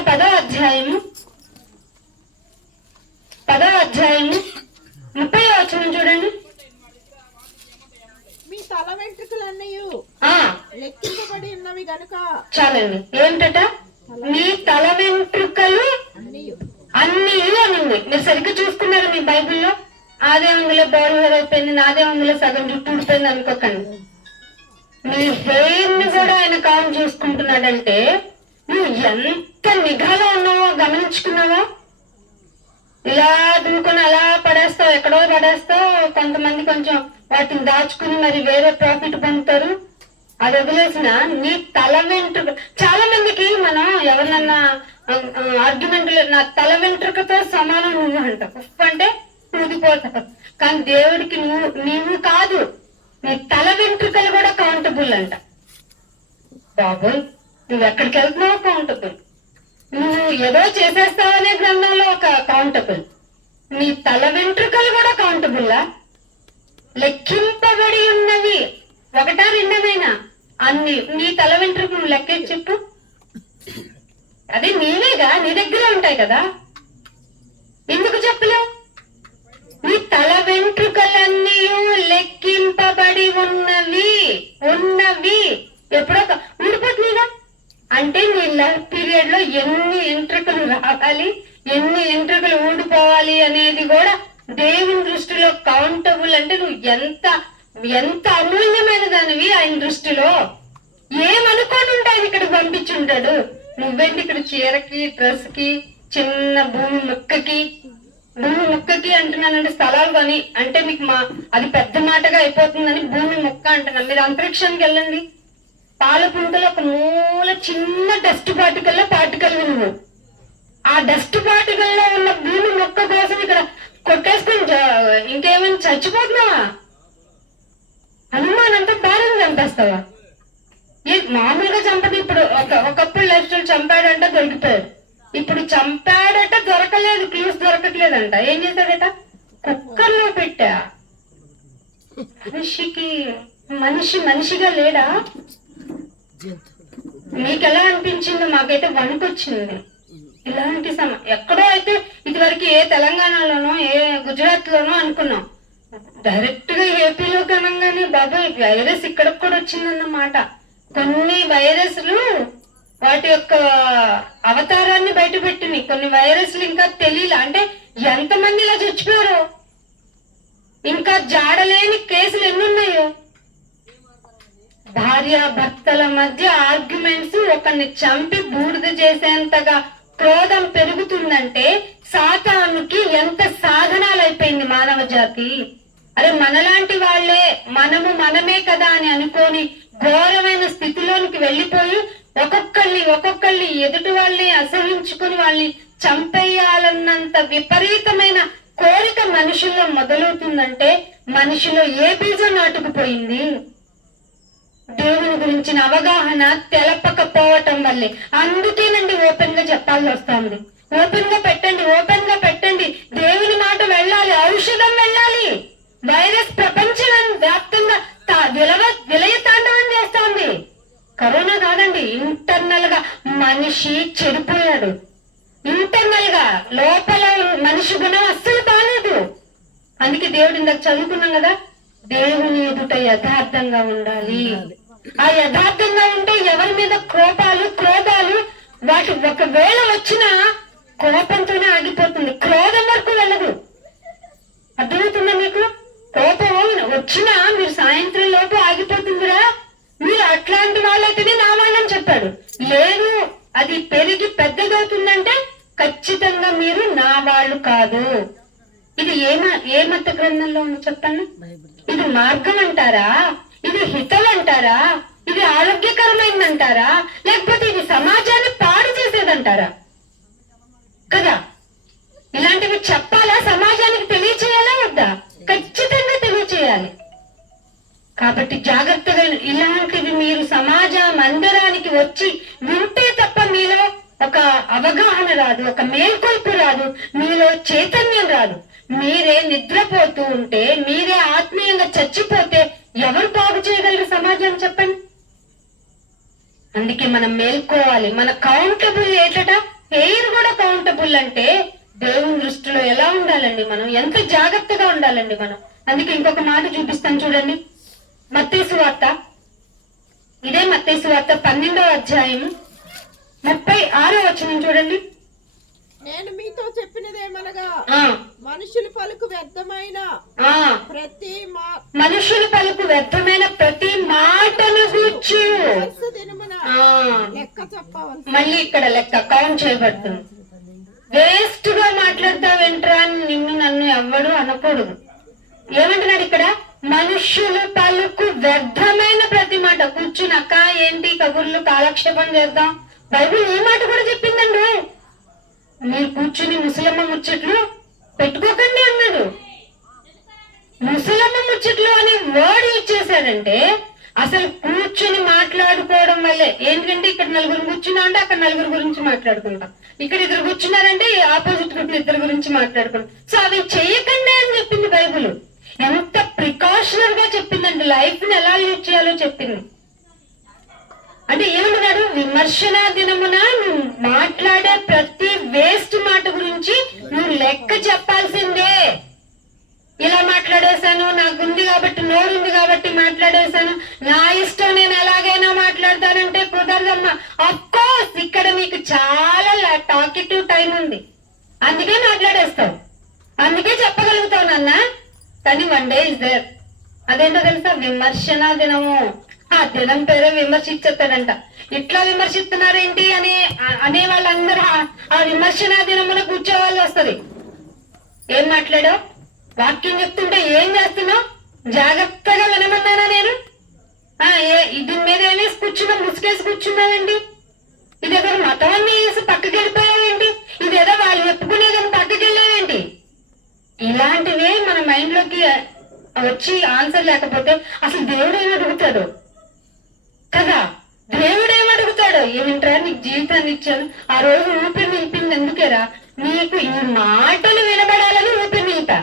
10వ అధ్యాయము 30వ వచనం చూడండి. మీ తల వెంట్రుకలన్నీ లెక్కింపబడి ఉన్నవి గనుక. చాలండి. ఏంటట? మీ తల వెంట్రుకలు అన్ని అనింది. మీరు సరిగ్గా చూసుకున్నారు మీ బైబిల్లో? అదే ఉందిలే బాల్ హెయిర్ అయిపోయింది, నాదే ఉందిలే సగం జుట్టు ఊడిపోయింది అనుకోకండి. నీ హెయిర్ ని కూడా ఆయన కౌంట్ చూసుకుంటున్నాడంటే నువ్వు ఎంత నిఘాలో ఉన్నావో గమనించుకున్నావా? ఇలా దూకొని అలా పడేస్తావు, ఎక్కడో పడేస్తావు. కొంతమంది కొంచెం వాటిని దాచుకుని మరి వేరే ప్రాఫిట్ పొందుతారు. అది వదిలేసిన నీ తల వెంట్రుక. చాలా మందికి మనం ఎవరినన్నా ఆర్గ్యుమెంట్లు, నా తల వెంట్రుకతో సమానం నువ్వు అంట, ఉప్పు అంటే ఊదిపోతావు. కానీ దేవుడికి నీవు కాదు, నీ తల వెంట్రుకలు కూడా కౌంటబుల్ అంట. బాబోయ్, నువ్వు ఎక్కడికి వెళ్తున్నావు కౌంటబుల్, నువ్వు ఏదో చేసేస్తావనే గ్రంథంలో ఒక కౌంటబుల్, నీ తల వెంట్రుకలు కూడా కౌంటబుల్లా? లెక్కింపబడి ఉన్నవి. ఒకటా రెండనైనా అన్ని నీ తల వెంట్రుకలు నువ్వు లెక్కేసి చెప్పు. అదే నీవేగా, నీ దగ్గర ఉంటాయి కదా, ఎందుకు చెప్పలేవు? నీ తల వెంట్రుకలన్నీ లెక్కింపబడి ఉన్నవి ఎప్పుడో ఊడిపోతుందిగా. అంటే నీ లైఫ్ పీరియడ్ లో ఎన్ని వెంట్రుకలు రావాలి, ఎన్ని వెంట్రుకలు ఊడిపోవాలి అనేది కూడా దేవుని దృష్టిలో కౌంటబుల్. అంటే నువ్వు ఎంత అమూల్యమైన దానివి ఆయన దృష్టిలో. ఏమనుకోని ఉంటాయి ఇక్కడికి పంపించుంటాడు. నువ్వేంటి ఇక్కడ చీరకి, డ్రెస్ కి, చిన్న భూమి ముక్కకి అంటున్నానంటే స్థలాలు కొని అంటే మీకు అది పెద్ద మాటగా అయిపోతుందని భూమి ముక్క అంటున్నాను. మీరు అంతరిక్షానికి వెళ్ళండి, పాల పుంతలో ఒక మూల చిన్న డస్ట్ పార్టికల్ నువ్వు ఆ డస్ట్ పార్టికల్ లో ఉన్న భూమి మొక్క కోసం ఇక్కడ కొట్టేసుకుని ఇంకేమైనా చచ్చిపోతున్నావా? అనుమానంతో భారం చంపేస్తావా? మామూలుగా చంపదు. ఇప్పుడు ఒకప్పుడు లైఫ్ స్టైల్ చంపాడంట దొరికిపోయాడు, ఇప్పుడు చంపాడట దొరకలేదు, క్లూస్ దొరకట్లేదంట. ఏం చేశాడట? కుక్కర్లో పెట్టా. మనిషిగా లేడా? మీకెలా అనిపించిందో? మాకైతే వణుకొచ్చింది. ఇలాంటి ఎక్కడో అయితే ఇదివరకు ఏ తెలంగాణలోనో ఏ గుజరాత్ లోనో అనుకున్నాం, డైరెక్ట్ గా ఏపీలో కనంగానే బాబాయ్ వైరస్ ఇక్కడికి కూడా వచ్చిందన్నమాట. కొన్ని వైరస్లు వాటి యొక్క అవతారాన్ని బయటపెట్టినాయి, కొన్ని వైరస్లు ఇంకా తెలియలే. అంటే ఎంతమంది ఇలా చచ్చిపోయారో, ఇంకా జాడలేని కేసులు ఎన్నున్నాయో. భార్య భర్తల మధ్య ఆర్గ్యుమెంట్స్ ఒకరిని చంపి బూడిద చేసేంతగా క్రోధం పెరుగుతుందంటే సాతానుకి ఎంత సాధనాలు అయిపోయింది మానవ జాతి. అరే మనలాంటి వాళ్లే, మనమే కదా అని అనుకోని ఘోరమైన స్థితిలోనికి వెళ్లిపోయి ఒక్కొక్కళ్ళని ఎదుటి వాళ్ళని అసహించుకుని వాళ్ళని చంపేయాలన్నంత విపరీతమైన కోరిక మనుషుల్లో మొదలవుతుందంటే మనిషిలో ఏ బీజం నాటుకుపోయింది? దేవుని గురించిన అవగాహన తెలపకపోవటం వల్లే. అందుకేనండి ఓపెన్ గా చెప్పాల్సి వస్తుంది. ఓపెన్ గా పెట్టండి. దేవుని మాట వెళ్ళాలి, ఔషధం వెళ్ళాలి. వైరస్ ప్రపంచం వ్యాప్తంగా విలయ తాండవం చేస్తోంది. కరోనా కాదండి, ఇంటర్నల్ గా మనిషి చెడిపోయాడు. ఇంటర్నల్ గా లోపల మనిషి గుణం అస్సలు బాలేదు. అందుకే దేవుడు ఇందాక చదువుకున్నాం కదా, దేవుని ఎదుట యథార్థంగా ఉండాలి. ఆ యథార్థంగా ఉంటే ఎవరి మీద క్రోధాలు వాటి ఒకవేళ వచ్చినా కోపంతోనే ఆగిపోతుంది, క్రోధం వరకు వెళ్ళదు. అర్థమవుతుందా మీకు? కోపం వచ్చినా మీరు సాయంత్రం లోపు ఆగిపోతుందిరా. మీరు అట్లాంటి వాళ్ళైతేనే నా వాళ్ళని చెప్పాడు. లేదు, అది పెరిగి పెద్దదవుతుందంటే ఖచ్చితంగా మీరు నా వాళ్ళు కాదు. ఇది ఏ మత గ్రంథంలో ఉంది చెప్పండి? ఇది మార్గం అంటారా? ఇది హితం అంటారా? ఇది ఆరోగ్యకరమైందంటారా? లేకపోతే ఇది సమాజాన్ని పాడు చేసేదంటారా? కదా, ఇలాంటివి చెప్పాలా? సమాజానికి తెలియచేయాలా వద్దా? ఖచ్చితంగా తెలియచేయాలి. కాబట్టి జాగ్రత్తగా ఇలాంటివి మీరు సమాజ మందిరానికి వచ్చి వింటే తప్ప మీలో ఒక అవగాహన రాదు, ఒక మేల్కొల్పు రాదు, మీలో చైతన్యం రాదు. మీరే నిద్రపోతూ ఉంటే, మీరే ఆత్మీయంగా చచ్చిపోతే ఎవరు బాగు చేయగలరు సమాజాన్ని చెప్పండి? అందుకే మనం మేల్కోవాలి. మన కౌంటబుల్ ఏటట ఎయిర్ కూడా కౌంటబుల్ అంటే దేవుని దృష్టిలో ఎలా ఉండాలండి? మనం ఎంత జాగ్రత్తగా ఉండాలండి మనం. అందుకే ఇంకొక మాట చూపిస్తాను చూడండి. మత్తయి సువార్త, ఇదే మత్తయి సువార్త 12వ అధ్యాయం 36వ వచనం చూడండి. నేను మీతో చెప్పినదేమనగా మనుషులు పలుకు వ్యర్థమైన ప్రతి మాటను గూర్చి లెక్క చెప్పవలసి. మళ్ళీ ఇక్కడ లెక్క కౌంట్ చేయబడుతుంది. వేస్ట్ గా మాట్లాడతావేంట్రా అని నన్ను ఎవ్వడు అనకూడదు. ఏమంటున్నాడు ఇక్కడ? మనుష్యులు పలుకు వ్యర్థమైన ప్రతి మాట. కూర్చున్నాక ఏంటి కబుర్లు, కాలక్షేపం చేద్దాం. బైబిల్ ఈ మాట కూడా చెప్పిందండి. మీరు కూర్చుని ముసలమ్మ ముచ్చట్లు పెట్టుకోకండి అన్నాడు. ముసలమ్మ ముచ్చట్లు అని వర్డ్ యూజ్ చేశాడంటే అసలు కూర్చుని మాట్లాడుకోవడం వల్లే. ఏంటంటే ఇక్కడ నలుగురు కూర్చున్నా అంటే అక్కడ నలుగురు గురించి మాట్లాడుకుంటాం, ఇక్కడ ఇద్దరు కూర్చున్నారంటే ఆపోజిట్ గ్రూప్ ఇద్దరు గురించి మాట్లాడుకుంటాం. సో అవి చెయ్యకండి అని చెప్పింది బైబిల్. ఎంత ప్రికాషనర్ గా చెప్పిందండి, లైఫ్ ని ఎలా యూజ్ చేయాలో చెప్పింది. అంటే ఏమంటున్నాడు? విమర్శన దినమున నువ్వు మాట్లాడే ప్రతి వేస్ట్ మాట గురించి నువ్వు లెక్క చెప్పాల్సిందే. ఇలా మాట్లాడేశాను, నాకుంది కాబట్టి, నోరుంది కాబట్టి మాట్లాడేశాను, నా ఇష్టం, నేను ఎలాగైనా మాట్లాడతానంటే కుదరదమ్మా. ఆఫ్ కోర్స్ ఇక్కడ మీకు చాలా టాకిటివ్ టైం ఉంది, అందుకే మాట్లాడేస్తావు, అందుకే చెప్పగలుగుతావు నాన్న. కానీ వన్ డే ఇస్ దేర్. అదేంటో తెలుసా? విమర్శన దినము. ఆ దినం పేరే విమర్శించేస్తాడంట. ఇట్లా విమర్శిస్తున్నారేంటి అనే వాళ్ళందరూ ఆ విమర్శన దినమున కూర్చోవాళ్ళు వస్తుంది. ఏం మాట్లాడావు? వాక్యం చెప్తుంటే ఏం చేస్తున్నావు? జాగ్రత్తగా వినమన్నానా నేను? దీని మీద ఏమేసి కూర్చున్నావు? ముసుకేసి కూర్చున్నావేంటి? ఇది ఏదో మతం అన్ని వేసి పక్కకి వెళ్ళిపోయావేంటి? ఇది ఏదో వాళ్ళు చెప్పుకునేదని పక్కకి వెళ్ళావేంటి? ఇలాంటివే మన మైండ్ లోకి వచ్చి ఆన్సర్ లేకపోతే అసలు దేవుడు ఏమి అడుగుతాడు కదా? దేవుడు ఏమడుగుతాడు? ఏమింటారా నీకు జీవితాన్ని ఇచ్చాను, ఆ రోజు ఊపిరి నిలిపింది ఎందుకేరా? నీకు ఈ మాటలు వినబడాలని ఊపిరి నిలిపా.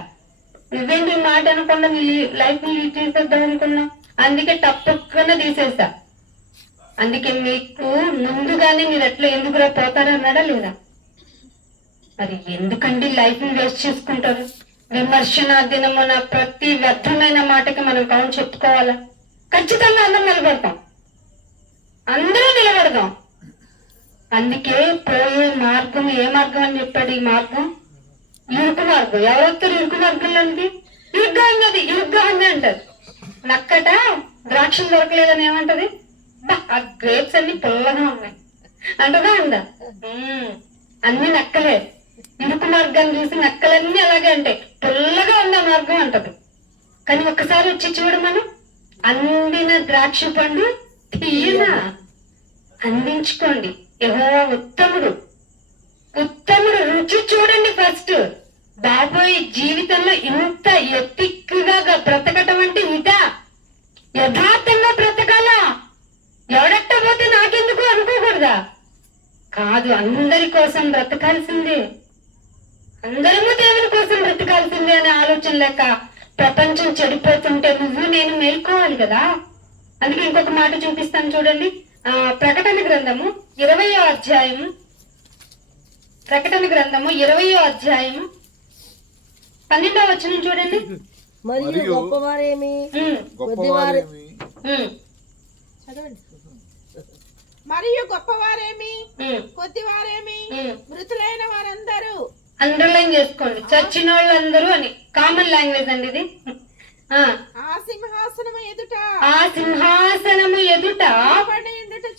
అనకుండా నీ లైఫ్ లీడ్ చేసేద్దాం అనుకున్నా. అందుకే తప్పకుండా తీసేస్తా. అందుకే మీకు ముందుగానే మీరు ఎట్లా ఎందుకురా పోతారన్నాడా లేదా? మరి ఎందుకండి లైఫ్ ని వేస్ట్ చేసుకుంటారు? విమర్శన దినమున ప్రతి వ్యర్థమైన మాటకి మనం కౌంట్ చెప్పుకోవాలా? ఖచ్చితంగా అందరం నిలబడతాం, అందరూ నిలబడదాం. అందుకే పోయే మార్గం ఏ మార్గం అని చెప్పాడు? ఈ మార్గం ఇరుకు మార్గం. ఎవరొస్తారు ఇరుకు మార్గంలోనికి? ఇరుగ్గా ఉన్నది, ఇరుగ్గా ఉంది అంటారు. నక్కట ద్రాక్షలు దొరకలేదని ఏమంటది? ఆ గ్రేప్స్ అన్ని పుల్లగా ఉన్నాయి అంటదా ఉందా? అన్ని నక్కలే. ఇరుకు మార్గాన్ని చూసి నక్కలన్నీ అలాగే అంటే పుల్లగా ఉంది ఆ మార్గం అంటది. కానీ ఒక్కసారి వచ్చి చూడు, మనం అందిన ద్రాక్ష పండు తీయనా అందించుకోండి. యెహోవా ఉత్తముడు, ఉత్తముడు. రుచి చూడండి ఫస్ట్. బాబోయ్, జీవితంలో ఇంత ఎత్తిక్గా బ్రతకటం అంటే ఇదా? యథార్థంగా బ్రతకాలా? ఎవడెట్ట పోతే నాకెందుకు అనుకోకూడదా? కాదు, అందరి కోసం బ్రతకాల్సిందే. అందరము దేవుని కోసం బ్రతకాల్సిందే అనే ఆలోచన లేక ప్రపంచం చెడిపోతుంటే నువ్వు నేను మేల్కోవాలి కదా. అందుకే ఇంకొక మాట చూపిస్తాను చూడండి. ప్రకటన గ్రంథము 20వ అధ్యాయము, ప్రకటన గ్రంథము 20వ అధ్యాయము 12వ వచనం చూడండి. మరియు గొప్పవారేమి మరియు గొప్పవారేమి కొద్దివారేమి మృతులైన వారందరూ. అండర్లైన్ చేసుకోండి, చచ్చిన వాళ్ళందరూ అని. కామన్ లాంగ్వేజ్ అండి ఇది. ఆ సింహాసనము ఎదుట, ఆ సింహాసనము ఎదుట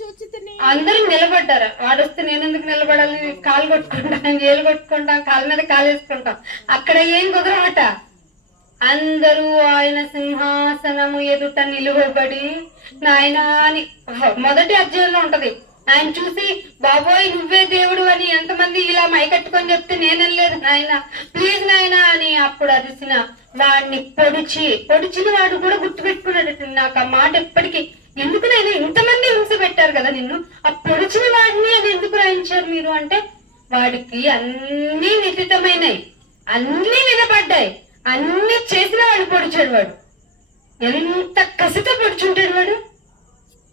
చూచితిని. అందరూ నిలబడ్డారు. వాడొస్తే నేను ఎందుకు నిలబడాలి? కాలు కొట్టుకుంటాం, ఏలు కొట్టుకుంటాం, కాలు మీద కాలు వేసుకుంటాం. అక్కడ ఏం కుదరమాట. అందరూ ఆయన సింహాసనము ఎదుట నిలువబడి నాయనా అని మొదటి అధ్యాయంలో ఉంటది. ఆయన చూసి బాబోయ్ నువ్వే దేవుడు అని ఎంతమంది ఇలా మైకట్టుకొని చెప్తే నేనలేదు నాయన ప్లీజ్ నాయన అని అప్పుడు అరిసిన వాడిని పొడిచిన వాడు కూడా గుర్తుపెట్టుకున్నాడు. నాకు ఆ మాట ఎప్పటికీ, ఎందుకు నేను ఇంతమంది హింస పెట్టారు కదా నిన్ను, ఆ పొడిచిన వాడిని అది ఎందుకు రాయించారు మీరు అంటే, వాడికి అన్ని నిశితమైనవి, అన్ని వినపడ్డాయి, అన్ని చేసిన వాడు పొడిచాడు. వాడు ఎంత కసితో పొడిచుంటాడు వాడు.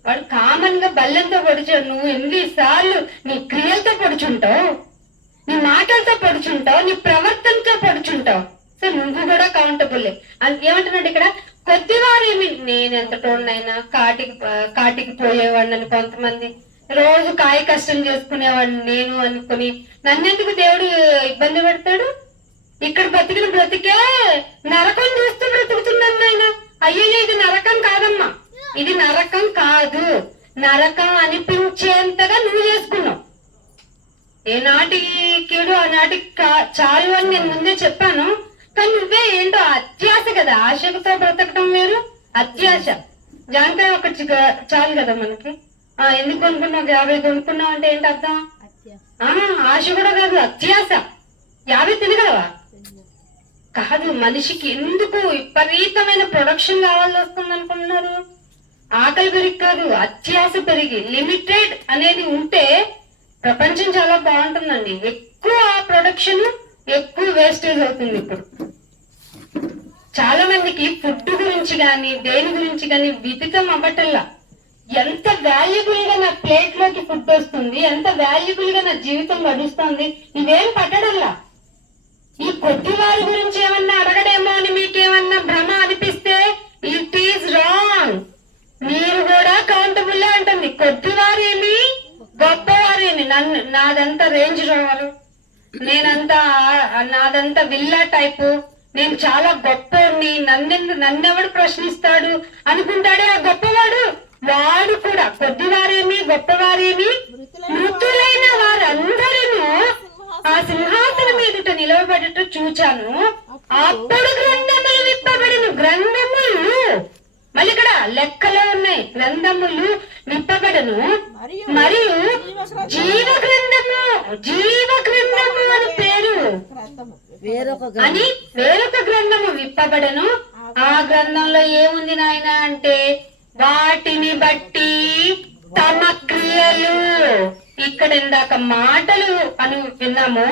వాడు కామన్ గా బల్లెంతో పొడిచాడు. నువ్వు ఎన్నిసార్లు నీ క్రియలతో పొడిచుంటావు, నీ మాటలతో పొడిచుంటావు, నీ ప్రవర్తనతో పొడిచుంటావు. సో నువ్వు కూడా కౌంటబుల్. ఏమంటున్నాడు ఇక్కడ? కొద్దివారేమి, నేను ఎంతటోనైనా కాటికి పోయేవాడిని, కొంతమంది రోజు కాయ కష్టం చేసుకునేవాడిని నేను అనుకుని నన్నెందుకు దేవుడు ఇబ్బంది పెడతాడు? ఇక్కడ బ్రతికిన బ్రతికే నరకం చూస్తూ బ్రతుకుతున్నాను నాయన. అయ్యయ్యో ఇది నరకం కాదమ్మా, ఇది నరకం కాదు. నరకం అనిపించేంతగా నువ్వు చేసుకున్నావు. ఏనాటికి కీడు ఆనాటికి చాలు అని నేను ముందే చెప్పాను. కానీ నువ్వే ఏంటో అత్యాశ కదా, ఆశతో బ్రతకటం వేరు, అత్యాశ. జాంకాయ ఒకటి చాలు కదా మనకి. ఎందుకు కొనుక్కున్నావు? 50 కొనుక్కున్నావు అంటే ఏంటి అర్థం? ఆశ కూడా కాదు, అత్యాశ. 50 తినగలవా? కాదు. మనిషికి ఎందుకు విపరీతమైన ప్రొడక్షన్ కావాల్సి వస్తుంది అనుకుంటున్నారు? ఆకలి పెరిగి కాదు, అత్యాశ పెరిగి. లిమిటెడ్ అనేది ఉంటే ప్రపంచం చాలా బాగుంటుందండి. ఎక్కువ ప్రొడక్షన్, ఎక్కువ వేస్టేజ్ అవుతుంది. ఇప్పుడు చాలా మందికి ఫుడ్ గురించి గాని దేని గురించి గాని విదితం అవ్వటల్లా. ఎంత వాల్యుబుల్ గా నా ప్లేట్ లోకి ఫుడ్ వస్తుంది, ఎంత వాల్యుబుల్ గా నా జీవితం గడుస్తుంది, ఇవేం పట్టడల్లా. ఈ కొద్ది వారి గురించి ఏమన్నా అడగడేమో అని మీకేమన్నా భ్రమ అనిపిస్తే ఇట్ ఈజ్ రాంగ్. మీరు కూడా కౌంటబుల్ అంటుంది. కొద్దివారేమి గొప్పవారేమి. నాదంతా రేంజ్ రోవర్, నాదంతా విల్లా టైపు, నేను చాలా గొప్పవాడిని, నన్నెవడు ప్రశ్నిస్తాడు అనుకుంటాడే ఆ గొప్పవాడు. వాడు కూడా కొద్దివారేమి గొప్పవారేమి మృతులైన వారందరూ ఆ సింహాసనం ఎదుట నిలవబడట చూచాను. అప్పుడు గ్రంథములు విప్పబడిన. గ్రంథములు మళ్ళీ ఇక్కడ లెక్కలో ఉన్నాయి. గ్రంథములు విప్పబడను మరియు జీవ గ్రంథము అని పేరు అని వేరొక గ్రంథము విప్పబడను. ఆ గ్రంథంలో ఏముంది నాయన అంటే, వాటిని బట్టి తమ క్రియలు. ఇక్కడ ఇందాక మాటలు అని విన్నాము,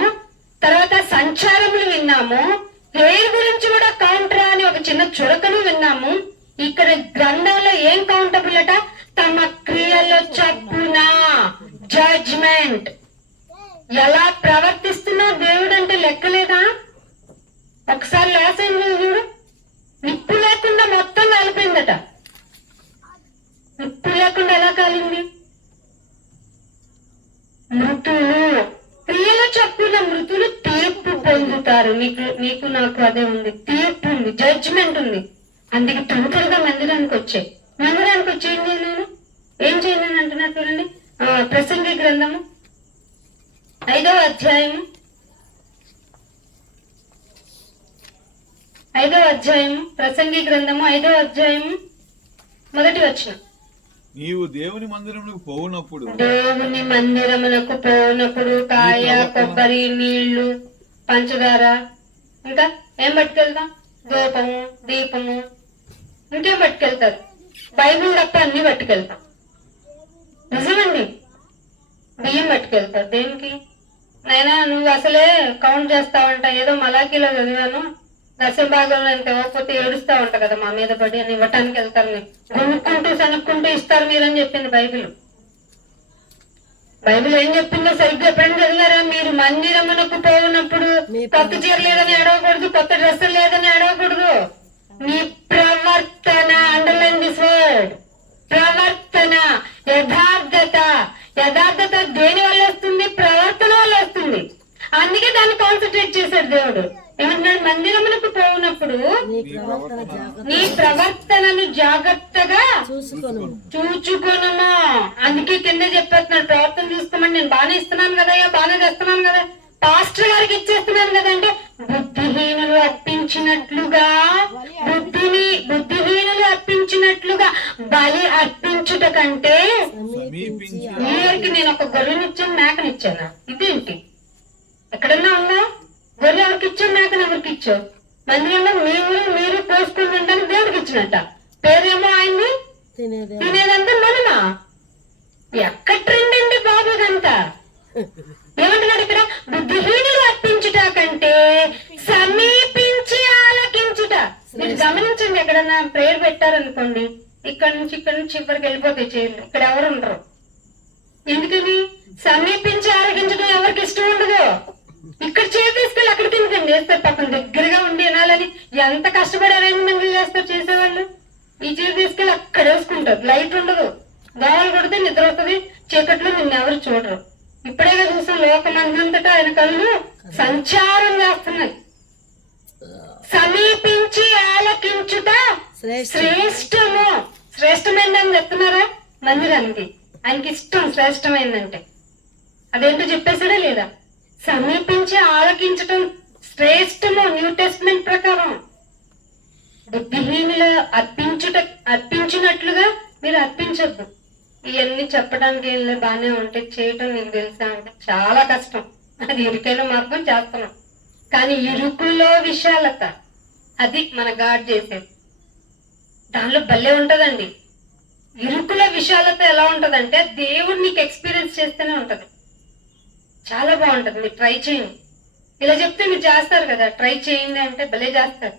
తర్వాత సంచారములు విన్నాము, హెయిర్ గురించి కూడా కౌంటరా అని ఒక చిన్న చురకను విన్నాము. ఇక్కడ గ్రంథంలో ఏం కౌంటబుల్ అట? తమ క్రియల చొప్పున జడ్జ్మెంట్. ఎలా ప్రవర్తిస్తున్నా దేవుడు అంటే లెక్కలేదా? ఒకసారి లేసండి చూడు, నిప్పు లేకుండా మొత్తం కాలిపోయిందట. నిప్పు లేకుండా ఎలా కాలింది? మృతులు క్రియల చొప్పున మృతులు తీర్పు పొందుతారు. నీకు నాకు అదే ఉంది, తీర్పు ఉంది, జడ్జిమెంట్ ఉంది. అందుకే తొందరగా మందిరానికి వచ్చాయి. మందిరానికి వచ్చి ఏం చేయలేను అంటున్నా చూడండి. ప్రసంగి గ్రంథము 5వ అధ్యాయము 5వ అధ్యాయము ప్రసంగి గ్రంథము 5వ అధ్యాయము 1వ వచనం. నీవు దేవుని మందిరమునకు పోవునప్పుడు దేవుని మందిరమునకు పోనప్పుడు కాయ, కొబ్బరి, నీళ్లు, పంచదార, ఇంకా ఏం పట్టుకెళ్తాం? ధూపము, దీపము, ఇంకేం పట్టుకెళ్తారు? బైబిల్ తప్ప అన్ని పట్టుకెళ్తాం. నిజమండి. బియ్యం పట్టుకెళ్తారు. దేనికి? నైనా నువ్వు అసలే కౌంట్ చేస్తావంట. ఏదో మలాఖీలో చదివాను, దశమ భాగంలో ఇంత ఇవ్వకపోతే ఏడుస్తా ఉంటా కదా మా మీద పడి అని ఇవ్వటానికి వెళ్తారు. కొనుక్కుంటూ సనుక్కుంటూ ఇస్తారు మీరని చెప్పింది బైబిల్. బైబిల్ ఏం చెప్పిందో సరిగ్గా ఎప్పుడైనా చదివారా? మీరు మందిరమునకు పోయినప్పుడు కొత్త చీర లేదని అడగకూడదు, కొత్త డ్రెస్సులు లేదని అడగకూడదు. మీ ప్రవర్తన, అండర్లైన్ దిస్ వర్డ్, ప్రవర్తన, యథార్థత. యథార్థత దేని వల్ల వస్తుంది? ప్రవర్తన వల్ల వస్తుంది. అందుకే దాన్ని కాన్సన్ట్రేట్ చేశాడు దేవుడు. ఏమంటున్నాడు? మందిరమునకు పోయినప్పుడు నీ ప్రవర్తనను జాగ్రత్తగా చూచుకొనుము. అందుకే కింద చెప్పేస్తున్నాడు, ప్రవర్తన చూసుకోమని. నేను బాగానే ఇస్తున్నాను కదయ్యా, బాగానే చేస్తున్నాను కదా, పాస్టర్ గారికి ఇచ్చేస్తున్నాను కదంటే బుద్ధిహీనులు అర్పించినట్లుగా, బుద్ధిహీనులు అర్పించినట్లుగా బలి అర్పించుట కంటే వీరికి నేను ఒక గొర్రెనిచ్చాను, మేకనిచ్చాను. ఇదేంటి? ఎక్కడన్నా ఉందా? గొర్రె ఎవరికి ఇచ్చావు, మేకను ఎవరికి ఇచ్చావు? మందిరంలో మీరు పోసుకుని తింటానికి దేవుడికి ఇచ్చినట్ట. పేరేమో ఆయన్ని, తినేదంతా మనమా? ఎక్కడ ట్రెండ్ అండి బాబు ఇదంతా? ఏమంటున్నాడు ఇక్కడ? బుద్ధిహీనులు అర్పించుట కంటే సమీపించి ఆలకించుట. మీరు గమనించండి, ఎక్కడన్నా ప్రేయర్ పెట్టారనుకోండి, ఇక్కడ నుంచి చివరికి వెళ్ళిపోతాయి చైర్లు. ఇక్కడ ఎవరు ఉండరు. ఎందుకని? సమీపించి ఆలకించడం ఎవరికి ఇష్టం ఉండదు. ఇక్కడ చైర్ తీసుకెళ్ళి అక్కడ తినకండి వేస్తారు. పక్కన దగ్గరగా ఉండి వినాలని ఎంత కష్టపడి అరేంజ్మెంట్లు చేస్తారు చేసేవాళ్ళు. ఈ చైర్ తీసుకెళ్ళి అక్కడ వేసుకుంటారు. లైట్ ఉండదు, దోమలు కొడితే నిద్ర వస్తుంది, చీకట్లో నిన్ను ఎవరు చూడరు. ఇప్పుడేగా చూసాం, లోకమందంతటా ఆయన కళ్ళు సంచారం చేస్తున్నాయి. సమీపించి ఆలకించుట శ్రేష్టము. శ్రేష్టమైందని చెప్తున్నారా? మందిరానికి ఆయనకి ఇష్టం శ్రేష్టమైందంటే. అదేంటో చెప్పేసాడా లేదా? సమీపించి ఆలకించటం శ్రేష్టము న్యూ టెస్ట్మెంట్ ప్రకారం. బుద్ధిహీనులు అర్పించినట్లుగా మీరు అర్పించొద్దు. ఇవన్నీ చెప్పడానికి ఏం లేదు, బాగానే ఉంటే చేయటం నీకు తెలుసా అంటే చాలా కష్టం. అది ఇరుకైన మార్గం చేస్తున్నాం. కానీ ఇరుకులో విశాలత, అది మన గాడ్ చేసేది. దానిలో భలే ఉంటదండి. ఇరుకుల విశాలత ఎలా ఉంటదంటే దేవుడు నీకు ఎక్స్పీరియన్స్ చేస్తేనే ఉంటది. చాలా బాగుంటది. మీరు ట్రై చేయండి. ఇలా చెప్తే మీరు చేస్తారు కదా, ట్రై చేయండి అంటే భలే చేస్తారు.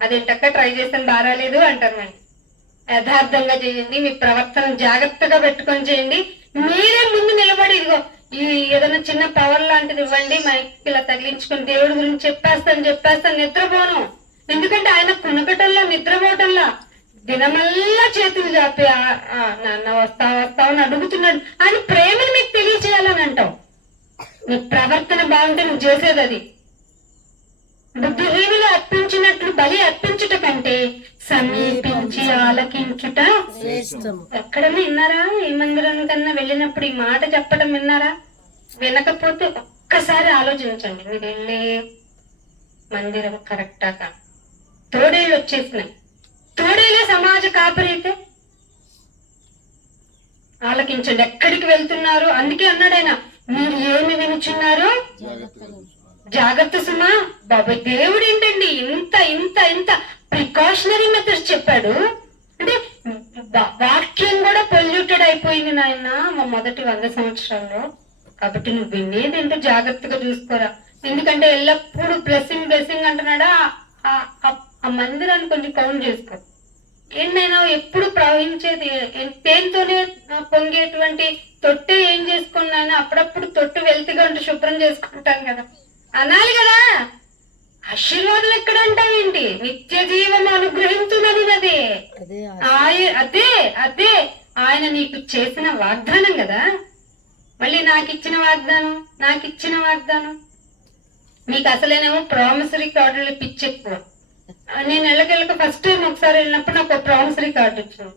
అదేంటక్క ట్రై చేస్తాను బారాలేదు అంటారు. మరి యథార్థంగా చేయండి, మీ ప్రవర్తన జాగ్రత్తగా పెట్టుకొని చేయండి. మీరే ముందు నిలబడి ఇదిగో ఈ ఏదైనా చిన్న పవర్ లాంటిది ఇవ్వండి, మైక్ ఇలా తగిలించుకొని దేవుడి గురించి చెప్పేస్తాను నిద్రపోను. ఎందుకంటే ఆయన కునకటంలో నిద్రపోవటంలా దినమల్లా చేతులు చాపి నాన్న వస్తావు అని అడుగుతున్నాడు. ఆయన ప్రేమను మీకు తెలియచేయాలని అంటావు. నీ ప్రవర్తన బాగుంటే నువ్వు చేసేది అది. బుద్ధిహీనులు అర్పించినట్లు బలి అర్పించుట కంటే సమీపించి ఆలకించుట శ్రేష్టము. ఎక్కడన్నా విన్నారా? ఏ మందిరం కన్నా వెళ్ళినప్పుడు ఈ మాట చెప్పడం విన్నారా? వినకపోతే ఒక్కసారి ఆలోచించండి. మీరు వెళ్ళే మందిరం కరెక్టా కాదు. తోడేళ్ళు వచ్చేసినాయి. తోడేళ్ళే సమాజ కాపరైతే ఆలకించండి. ఎక్కడికి వెళ్తున్నారు? అందుకే అన్నాడు ఆయన, మీరు ఏమి వినుచున్నారు జాగ్రత్త సుమా. బాబాయ్ దేవుడు ఏంటండి ఇంత ఇంత ఇంత ప్రికాషనరీ మెథడ్స్ చెప్పాడు. అంటే వాక్యం కూడా పొల్యూటెడ్ అయిపోయింది నాయన మా మొదటి 100 సంవత్సరాల్లో. కాబట్టి నువ్వు వినేది ఏంటో జాగ్రత్తగా చూసుకోరా. ఎందుకంటే ఎల్లప్పుడూ బ్లెస్సింగ్ బ్లెస్సింగ్ అంటున్నాడా, ఆ మందిరాన్ని కొంచెం కౌంట్ చేసుకో. ఏంటైనా ఎప్పుడు ప్రవహించేది తేనెతోనే పొంగేటువంటి తొట్టె ఏం చేసుకున్నాను, అప్పుడప్పుడు తొట్టు వెల్తిగా ఉంటే శుభ్రం చేసుకుంటాం కదా, అనాలి కదా. ఆశీర్వాదం ఎక్కడ అంటావేంటి? నిత్య జీవం అనుగ్రహించునది అదే అదే అదే ఆయన నీకు చేసిన వాగ్దానం కదా. మళ్ళీ నాకు ఇచ్చిన వాగ్దానం మీకు అసలేనేమో ప్రామిసరీ కార్డులు పిచ్చి ఎక్కువ. నేను ఎళ్ళకెళ్ళక ఫస్ట్ టైం ఒకసారి వెళ్ళినప్పుడు నాకు ఒక ప్రామిసరీ కార్డు వచ్చింది.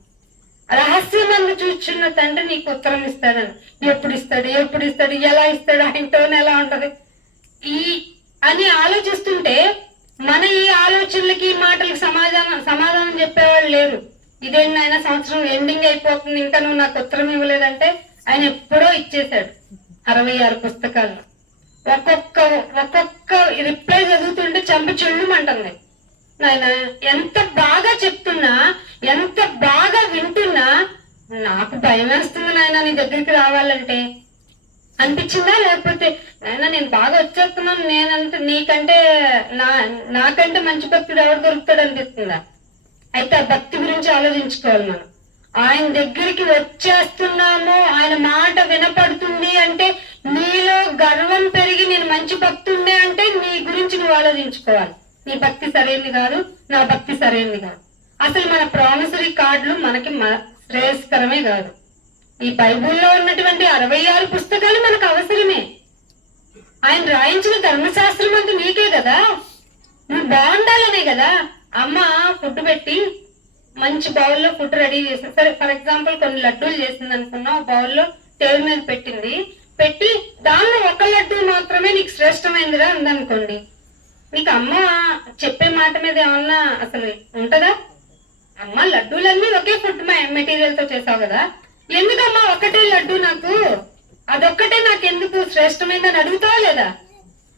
రహస్యమందు చూచున్న తండ్రి నీకు ఉత్తరం ఇస్తాడని. ఎప్పుడు ఇస్తాడు, ఎలా ఇస్తాడు, ఆయన టోన్ ఎలా ఉంటది అని ఆలోచిస్తుంటే, మన ఈ ఆలోచనలకి మాటలకి సమాధానం చెప్పేవాళ్ళు లేరు. ఇదేంటి ఆయన సంవత్సరం ఎండింగ్ అయిపోతుంది, ఇంకా నువ్వు నాకు ఉత్తరం ఇవ్వలేదంటే ఆయన ఎప్పుడో ఇచ్చేశాడు 66 పుస్తకాలు. ఒక్కొక్క రిప్లై చదువుతుంటే చంప చెల్లుమంటుంది. నాయన ఎంత బాగా చెప్తున్నా, ఎంత బాగా వింటున్నా నాకు భయం వేస్తుంది నాయన నీ దగ్గరికి రావాలంటే అనిపించిందా? లేకపోతే నాయన నేను బాగా వచ్చేస్తున్నాను, నేనంత నీకంటే నాకంటే మంచి భక్తుడు ఎవరు దొరుకుతాడు అనిపిస్తుందా? అయితే ఆ భక్తి గురించి ఆలోచించుకోవాలి మనం. ఆయన దగ్గరికి వచ్చేస్తున్నాము, ఆయన మాట వినపడుతుంది అంటే నీలో గర్వం పెరిగి నేను మంచి భక్తుడినే అంటే నీ గురించి నువ్వు ఆలోచించుకోవాలి. నీ భక్తి సరైనది కాదు, నా భక్తి సరైనది కాదు. అసలు మన ప్రామిసరీ కార్డులు మనకి శ్రేయస్కరమే కాదు. ఈ బైబుల్లో ఉన్నటువంటి 66 పుస్తకాలు మనకు అవసరమే. ఆయన రాయించిన ధర్మశాస్త్రం అంతా నీకే కదా, నువ్వు బాగుండాలనే కదా. అమ్మ ఫుడ్ పెట్టి మంచి బౌల్లో ఫుడ్ రెడీ చేసింది. సరే ఫర్ ఎగ్జాంపుల్ కొన్ని లడ్డూలు చేసింది అనుకున్నావు, బౌల్లో టేబుల్ మీద పెట్టి దానిలో ఒక లడ్డూ మాత్రమే నీకు శ్రేష్టమైందిరా అందనుకోండి, నీకు అమ్మ చెప్పే మాట మీద ఏమన్నా అసలు ఉంటదా? అమ్మ లడ్డూలన్నీ ఒకే ఫుడ్ మెటీరియల్ తో చేసావు కదా, ఎందుకమ్మా ఒకటే లడ్డు నాకు, అదొక్కటే నాకు ఎందుకు శ్రేష్టమైందని అడుగుతావా లేదా?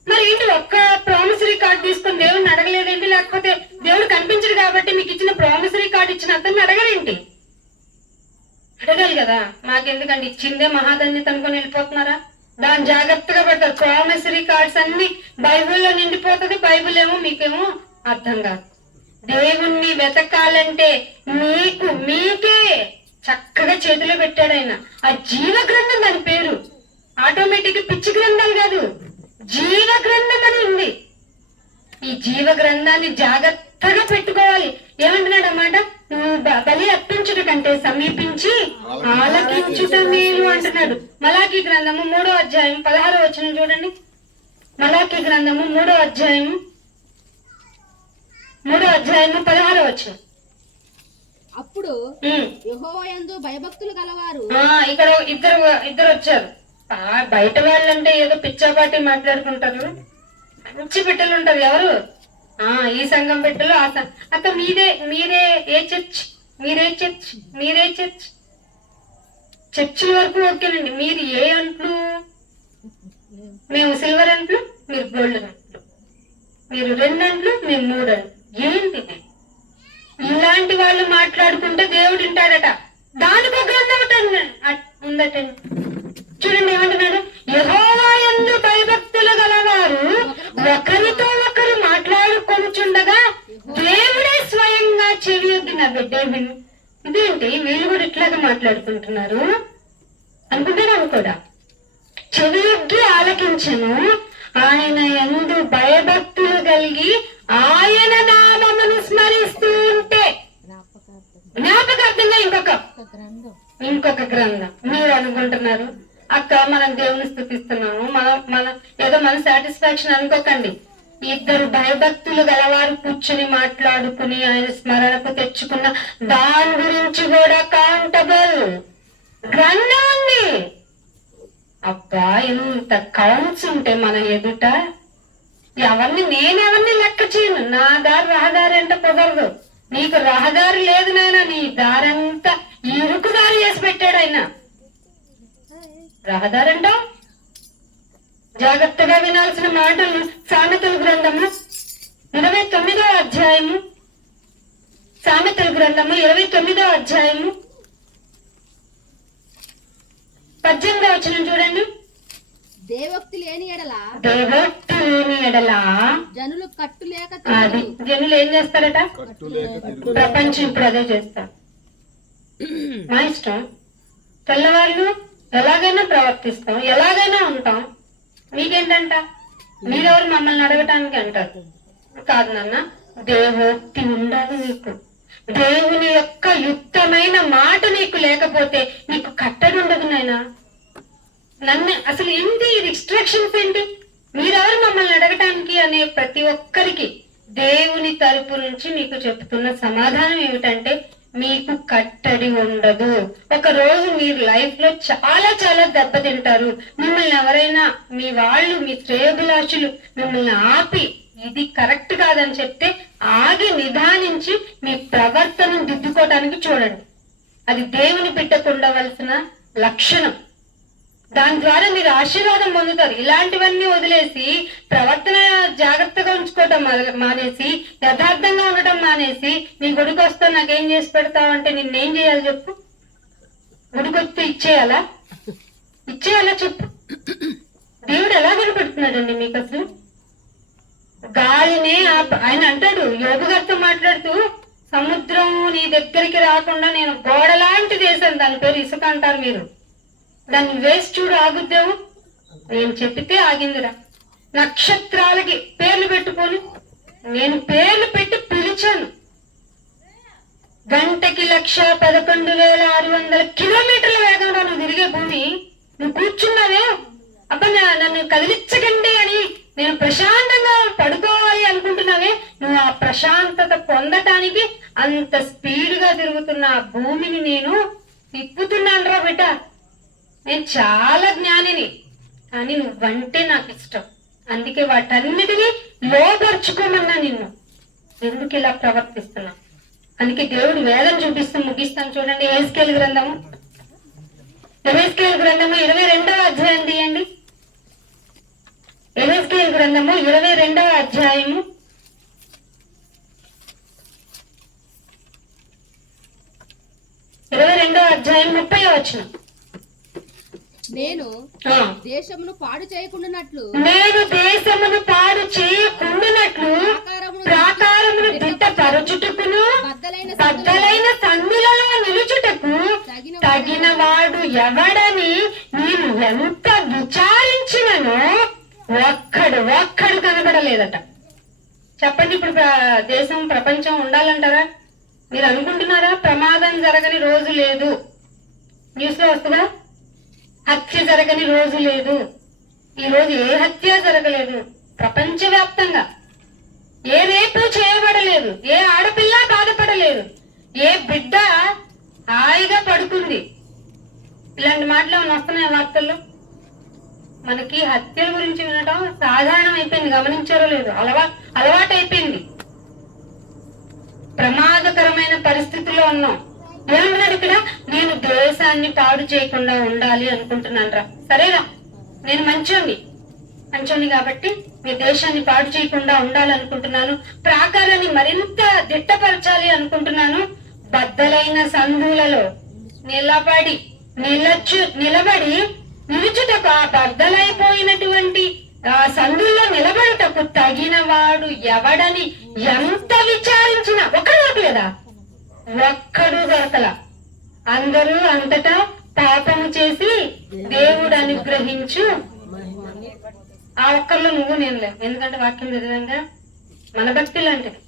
మరి ఏంటి ఒక్క ప్రామిసరీ కార్డు తీసుకుని దేవుడిని అడగలేదేంటి? లేకపోతే దేవుడు కనిపించడు కాబట్టి మీకు ఇచ్చిన ప్రామిసరీ కార్డు ఇచ్చిన అతన్ని అడగలేంటి? అడగాలి కదా. మాకెందుకండి ఇచ్చిందే మహాధన్యత అనుకుని వెళ్ళిపోతున్నారా? దాన్ని జాగ్రత్తగా పెట్టారు. ప్రామిసరీ కార్డ్స్ అన్ని బైబిల్లో నిండిపోతుంది, బైబిల్ ఏమో మీకేమో అర్థం కాదు. దేవుణ్ణి వెతకాలంటే మీకే చక్కగా చేతిలో పెట్టాడు ఆయన. ఆ జీవ గ్రంథం దాని పేరు. ఆటోమేటిక్ పిచ్చి గ్రంథాలు కాదు, జీవ గ్రంథం అని ఉంది. ఈ జీవ గ్రంథాన్ని జాగ్రత్తగా పెట్టుకోవాలి. ఏమంటున్నాడు అన్నమాట, నువ్వు బలి అర్పించుట కంటే సమీపించి ఆలకించుట మేలు అంటున్నాడు. మలాకీ గ్రంథము 3వ అధ్యాయం 16వ వచనం చూడండి. మలాకీ గ్రంథము 3వ అధ్యాయం 16వ వచనం. అప్పుడు యెహోవా యందు భయభక్తులు గలవారు. ఇక్కడ ఇద్దరు వచ్చారు. బయట వాళ్ళంటే ఏదో పిచ్చాపాటి మాట్లాడుకుంటారు, మంచి బిడ్డలు ఉంటారు. ఎవరు? ఈ సంఘం బిడ్డలు, ఆ సంఘం. అక్క మీరే ఏ చర్చ్, మీరే చర్చ్. చర్చిల వరకు ఓకేనండి. మీరు ఏ అంట్లు? మేము సిల్వర్ అంట్లు, మీరు గోల్డ్ అంట్లు. మీరు 2 అంట్లు, మేము 3 అంట్లు. ఏంటిది? ఇలాంటి వాళ్ళు మాట్లాడుకుంటే దేవుడు వింటాడట. దానికో గ్రంథం ఉందటండి. చూడండి ఏమంటున్నాడు, యెహోవా యందు భయభక్తులు గలవారు ఒకరితో ఒకరు మాట్లాడుకొనుచుండగా దేవుడే స్వయంగా చెవియొగ్గి నా బిడ్డే విను. ఇదేంటి వీళ్ళు కూడా ఇట్లాగా మాట్లాడుకుంటున్నారు అనుకుంటున్నాను కూడా. చెవియొగ్గి ఆలకించను, ఆయన యందు భయభక్తులు కలిగి ఆయన నామమును స్మరిస్తూ ఉంటే. జ్ఞాపకార్థంగా ఇంకొక గ్రంథం. మీరు అనుకుంటున్నారు అక్క మనం దేవుని స్తుతిస్తున్నాము, మన ఏదో మన సాటిస్ఫాక్షన్ అనుకోకండి. 2 భయభక్తులు గలవారు కూర్చుని మాట్లాడుకుని ఆయన స్మరణకు తెచ్చుకున్న దాని గురించి కూడా కౌంటబుల్ గ్రంథం ఉంది. అబ్బా ఎంత కౌంట్స్ ఉంటే మన ఎదుట నేనెవరిని లెక్క చేయను. నా దారి రహదారి అంటే కుదరదు. నీకు రహదారి లేదు నాయన, నీ దారంతా ఇరుకు దారి చేసి పెట్టాడు ఆయన. రహదారి అంటావు, జాగ్రత్తగా వినాల్సిన మాటలు. సామెతల గ్రంథము 29వ అధ్యాయము, సామెతల గ్రంథము 29వ అధ్యాయము 18వ వచనం చూడండి. దేవోక్తి లేని ఎడల దేవోక్తి లేని ఎడల జనులు కట్టు లేక అది జనులు ఏం చేస్తారట? కట్టు లేక తిరుగు. ప్రపంచం ఇప్పుడు అదే చేస్తారు. మా ఇష్టం, తెల్లవాళ్ళు ఎలాగైనా ప్రవర్తిస్తాం, ఎలాగైనా ఉంటాం, మీకేంటంట? మీరెవరు మమ్మల్ని అడగటానికి అంటారు. కాదు నాన్న, దేవోక్తి ఉండాలి నీకు. దేవుని యొక్క యుక్తమైన మాట నీకు లేకపోతే నీకు కట్టడి ఉండదు నాయనా. నన్ను అసలు ఏంటి రిస్ట్రిక్షన్స్ ఏంటి? మీరెవరు మమ్మల్ని అడగటానికి అనే ప్రతి ఒక్కరికి దేవుని తరపు నుంచి మీకు చెప్తున్న సమాధానం ఏమిటంటే మీకు కట్టడి ఉండదు. ఒక రోజు మీరు లైఫ్ లో చాలా చాలా దెబ్బతింటారు. మిమ్మల్ని ఎవరైనా మీ వాళ్ళు, మీ శ్రేయోభిలాషులు మిమ్మల్ని ఆపి ఇది కరెక్ట్ కాదని చెప్తే ఆగి నిదానించి మీ ప్రవర్తనను దిద్దుకోవడానికి చూడండి. అది దేవుని బిడ్డకు ఉండవలసిన లక్షణం. దాని ద్వారా మీరు ఆశీర్వాదం పొందుతారు. ఇలాంటివన్నీ వదిలేసి ప్రవర్తన జాగ్రత్తగా ఉంచుకోవటం మానేసి, యథార్థంగా ఉండటం మానేసి, నీ గుడికి వస్తా నాకేం చేసి పెడతావు అంటే నిన్నేం చేయాలి చెప్పు? గుడికి వస్తే ఇచ్చేయాలా చెప్పు? దేవుడు ఎలా కనపడుతున్నాడండి మీకు అసలు? గాలినే ఆయన అంటాడు యోబు గారితో మాట్లాడుతూ, సముద్రం నీ దగ్గరికి రాకుండా నేను గోడలాంటి చేశాను, దాని పేరు ఇసుక అంటారు మీరు, దాన్ని వేసి చూడు ఆగుద్దేమో. నేను చెప్పితే ఆగిందిరా. నక్షత్రాలకి పేర్లు పెట్టుకొని నేను పేర్లు పెట్టి పిలిచాను. గంటకి 1,11,600 కిలోమీటర్ల వేగంలో నువ్వు తిరిగే భూమి నువ్వు కూర్చున్నావే, అబ్బా నన్ను కదిలించకండి అని నేను ప్రశాంతంగా పడుకోవాలి అనుకుంటున్నావే, నువ్వు ఆ ప్రశాంతత పొందటానికి అంత స్పీడ్గా తిరుగుతున్న ఆ భూమిని నేను తిప్పుతున్నాను రా బిడ్డ. నేను చాలా జ్ఞానిని, కానీ నువ్వంటే నాకు ఇష్టం, అందుకే వాటన్నిటినీ లోపరుచుకోమన్నా నిన్ను. ఎందుకు ఇలా ప్రవర్తిస్తున్నా? అందుకే దేవుడు వేదం చూపిస్తూ ముగిస్తాను చూడండి. యెహెజ్కేలు గ్రంథము 22వ అధ్యాయం తీయండి. యెహెజ్కేలు గ్రంథము 22వ అధ్యాయము 30వ వచనం. నేను దేశమును పాడు చేయకుండానట్లు ప్రాకారమును దిట్టపరచుటకును బద్దలైన సందులలో నిలుచుటకు తగిన వాడు ఎవడని నేను ఎంత విచారించిననో ఒక్కడు కనబడలేదట. చెప్పండి, ఇప్పుడు దేశం ప్రపంచం ఉండాలంటారా? మీరు అనుకుంటున్నారా? ప్రమాదం జరగని రోజు లేదు. న్యూస్ లో వస్తుందా? హత్య జరగని రోజు లేదు. ఈ రోజు ఏ హత్య జరగలేదు. ప్రపంచవ్యాప్తంగా ఏ రేపు చేయబడలేదు, ఏ ఆడపిల్ల బాధపడలేదు, ఏ బిడ్డ హాయిగా పడుకుంది. ఇలాంటి మాటలు ఏమైనా వస్తున్నాయి వార్తల్లో? మనకి హత్యల గురించి వినటం సాధారణం అయిపోయింది. గమనించారో లేదు? అలవాటు అయిపోయింది. ప్రమాదకరమైన పరిస్థితిలో ఉన్నాం. ఏమన్నాడు ఇక్కడ? నేను దేశాన్ని పాడు చేయకుండా ఉండాలి అనుకుంటున్నాను రా. సరేరా, నేను మంచోని కాబట్టి మీ దేశాన్ని పాడు చేయకుండా ఉండాలనుకుంటున్నాను. ప్రాకారాన్ని మరింత దిట్టపరచాలి అనుకుంటున్నాను. బద్దలైన సందులలో నిలబడి నిలుచుటకు, ఆ బద్దలైపోయినటువంటి ఆ సందుల్లో నిలబడుటకు తగిన వాడు ఎవడని ఎంత విచారించినా ఒక్కడు దొరకలేదా? ఒక్కడు దొరకల. అందరూ అంతటా పాపము చేసి దేవుడు అనుగ్రహించు. ఆ ఒక్కరిలో నువ్వు నేను లేవు. ఎందుకంటే వాక్యం చదివంగా మన భక్తి లాంటిది.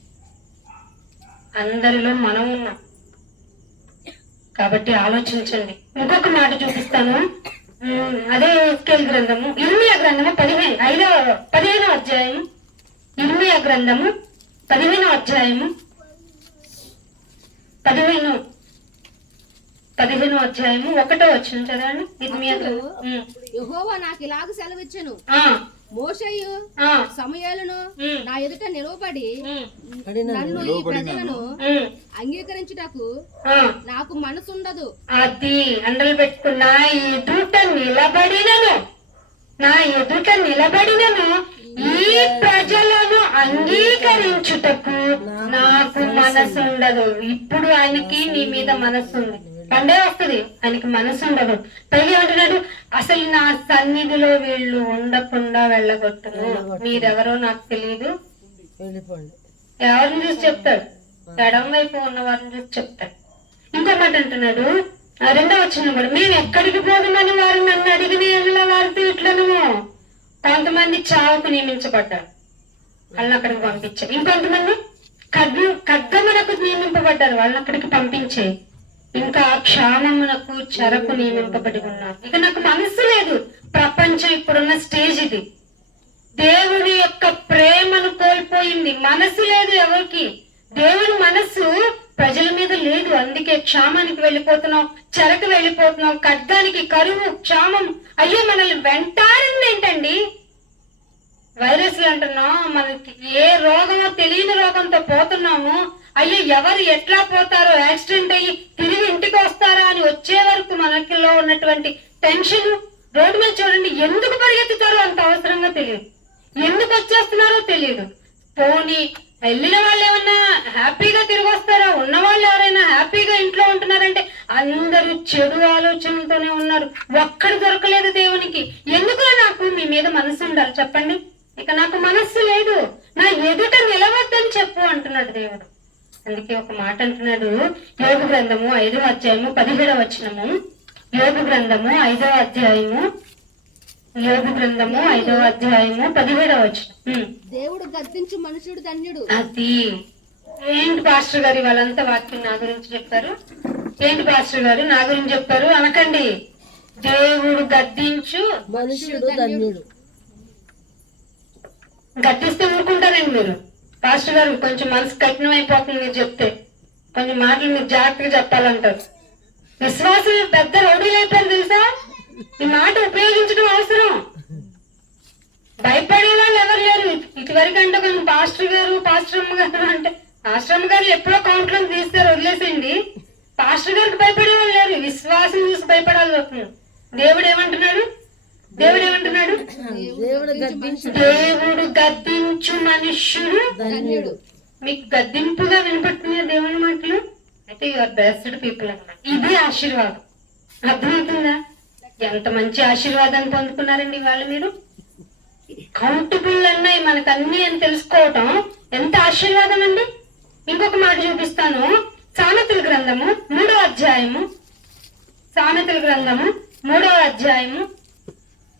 అందరిలో మనం ఉన్నాం కాబట్టి ఆలోచించండి. ఇంకొక మాట చూపిస్తాను. అదే యెహెజ్కేలు గ్రంథము, ఇర్మీయా గ్రంథము 15వ అధ్యాయము, ఇర్మీయా గ్రంథము 15వ అధ్యాయము 15వ అధ్యాయము 1వ వచనం చదవండి. ఇర్మీయా గ్రంథం. యెహోవా నాకు ఇలాగ సెలవిచ్చెను, మోషేయు సమూయేలును నా ఎదుట నిలవబడి నన్ను ఈ ప్రజలను అంగీకరించుటకు నాకు మనసుండదు. అది అండలు పెట్టుకున్న నా ఎదుట నిలబడినను ఈ ప్రజలను అంగీకరించుటకు నాకు మనసుండదు. ఇప్పుడు ఆయనకి నీ మీద మనసుంది. పండే వస్తుంది, ఆయనకి మనసు ఉండదు. పైగా ఏమంటున్నాడు, అసలు నా సన్నిధిలో వీళ్ళు ఉండకుండా వెళ్ళగొట్టను, మీరెవరో నాకు తెలియదు. వెళ్ళిపోండి. ఎవరిని చూసి చెప్తాడు? ఎడం వైపు ఉన్న వారిని చూసి చెప్తాడు. ఇంకో మాట అంటున్నాడు, 2వ వచనం కూడా, మేము ఎక్కడికి పోదామని వారు నన్ను అడిగిన ఎడల వారితో ఇట్లను కొంతమంది చావుకు నియమించబడ్డారు, వాళ్ళని అక్కడికి పంపించారు. ఇంకొంతమంది ఖడ్గమునకు నియమింపబడ్డారు, వాళ్ళని అక్కడికి పంపించే. ఇంకా క్షామమునకు చెరకు నియమింపబడి ఉన్నారు. ఇక నాకు మనసు లేదు. ప్రపంచం ఇప్పుడున్న స్టేజ్ ఇది. దేవుడి యొక్క ప్రేమను కోల్పోయింది, మనసు లేదు ఎవరికి. దేవుని మనసు ప్రజల మీద లేదు. అందుకే క్షామానికి వెళ్ళిపోతున్నాం, చెరకు వెళ్ళిపోతున్నాం, ఖడ్గానికి, కరువు, క్షామం. అయ్యో మనల్ని వెంటాడింది ఏంటండి? వైరస్లు అంటున్నాం, మనకి ఏ రోగమో తెలియని రోగంతో పోతున్నాము. అయ్యో ఎవరు ఎట్లా పోతారో, యాక్సిడెంట్ అయ్యి తిరిగి ఇంటికి వస్తారా అని వచ్చే వరకు మనకిలో ఉన్నటువంటి టెన్షన్. రోడ్డు మీద చూడండి, ఎందుకు పరిగెత్తుతారో అంత అవసరంగా తెలియదు, ఎందుకు వచ్చేస్తున్నారో తెలియదు. పోనీ వెళ్ళిన వాళ్ళు ఏమన్నా హ్యాపీగా తిరిగి వస్తారా? ఉన్న వాళ్ళు ఎవరైనా హ్యాపీగా ఇంట్లో ఉంటున్నారంటే అందరూ చెడు ఆలోచనలతోనే ఉన్నారు. ఒక్కడు దొరకలేదు దేవునికి. ఎందుకు నాకు మీ మీద మనసు ఉండాలి చెప్పండి? ఇక నాకు మనస్సు లేదు, నా ఎదుట నిలవద్దని చెప్పు అంటున్నాడు దేవుడు. అందుకే ఒక మాట అంటున్నాడు, యోగ గ్రంథము 5వ అధ్యాయము 17వ వచనము. యోగ గ్రంథము 5వ అధ్యాయము 17వ వచనం. దేవుడు గద్దించు మనుషుడు ధన్యుడు. అది ఏంటి పాస్టర్ గారు వాళ్ళంతా వాక్యం నా గురించి చెప్పారు? ఏంటి పాస్టర్ గారు నా గురించి చెప్పారు అనకండి. దేవుడు గద్దించు మనుషుడు ధన్యుడు. గద్దిస్తే ఊరుకుంటారండి మీరు? పాస్టర్ గారు కొంచెం మనసు కఠినం అయిపోతుంది మీరు చెప్తే, కొన్ని మాటలు మీరు జాగ్రత్తగా చెప్పాలంటారు. విశ్వాసం పెద్ద రౌడీలు అయిపోయారు తెలుసా? ఈ మాట ఉపయోగించడం అవసరం. భయపడే వాళ్ళు ఎవరు లేరు. ఇటువరకు అంటే కొంచెం పాస్టర్ అమ్మ గారు అంటే, పాస్టర్ అమ్మ గారు ఎప్పుడో కౌంట్లో తీస్తారు, వదిలేసండి. పాస్టర్ గారికి భయపడే వాళ్ళు లేరు, విశ్వాసం చూసి భయపడాల్సి వస్తుంది. దేవుడు ఏమంటున్నాడు? దేవుడు గద్దించు మనుష్యుడు ధన్యుడు. మీకు గద్దింపుగా వినపడుతున్నాయి దేవుని మాటలు? అయితే యువర్ బెస్డ్ పీపుల్ అన్నమాట. ఇది ఆశీర్వాదం. అర్థమవుతుందా? ఎంత మంచి ఆశీర్వాదాన్ని పొందుకున్నారండి ఇవాళ మీరు. కౌంటబుల్ అన్నాయి మనకు అన్ని అని తెలుసుకోవటం ఎంత ఆశీర్వాదం అండి. ఇంకొక మాట చూపిస్తాను. సామెతల గ్రంథము 3వ అధ్యాయము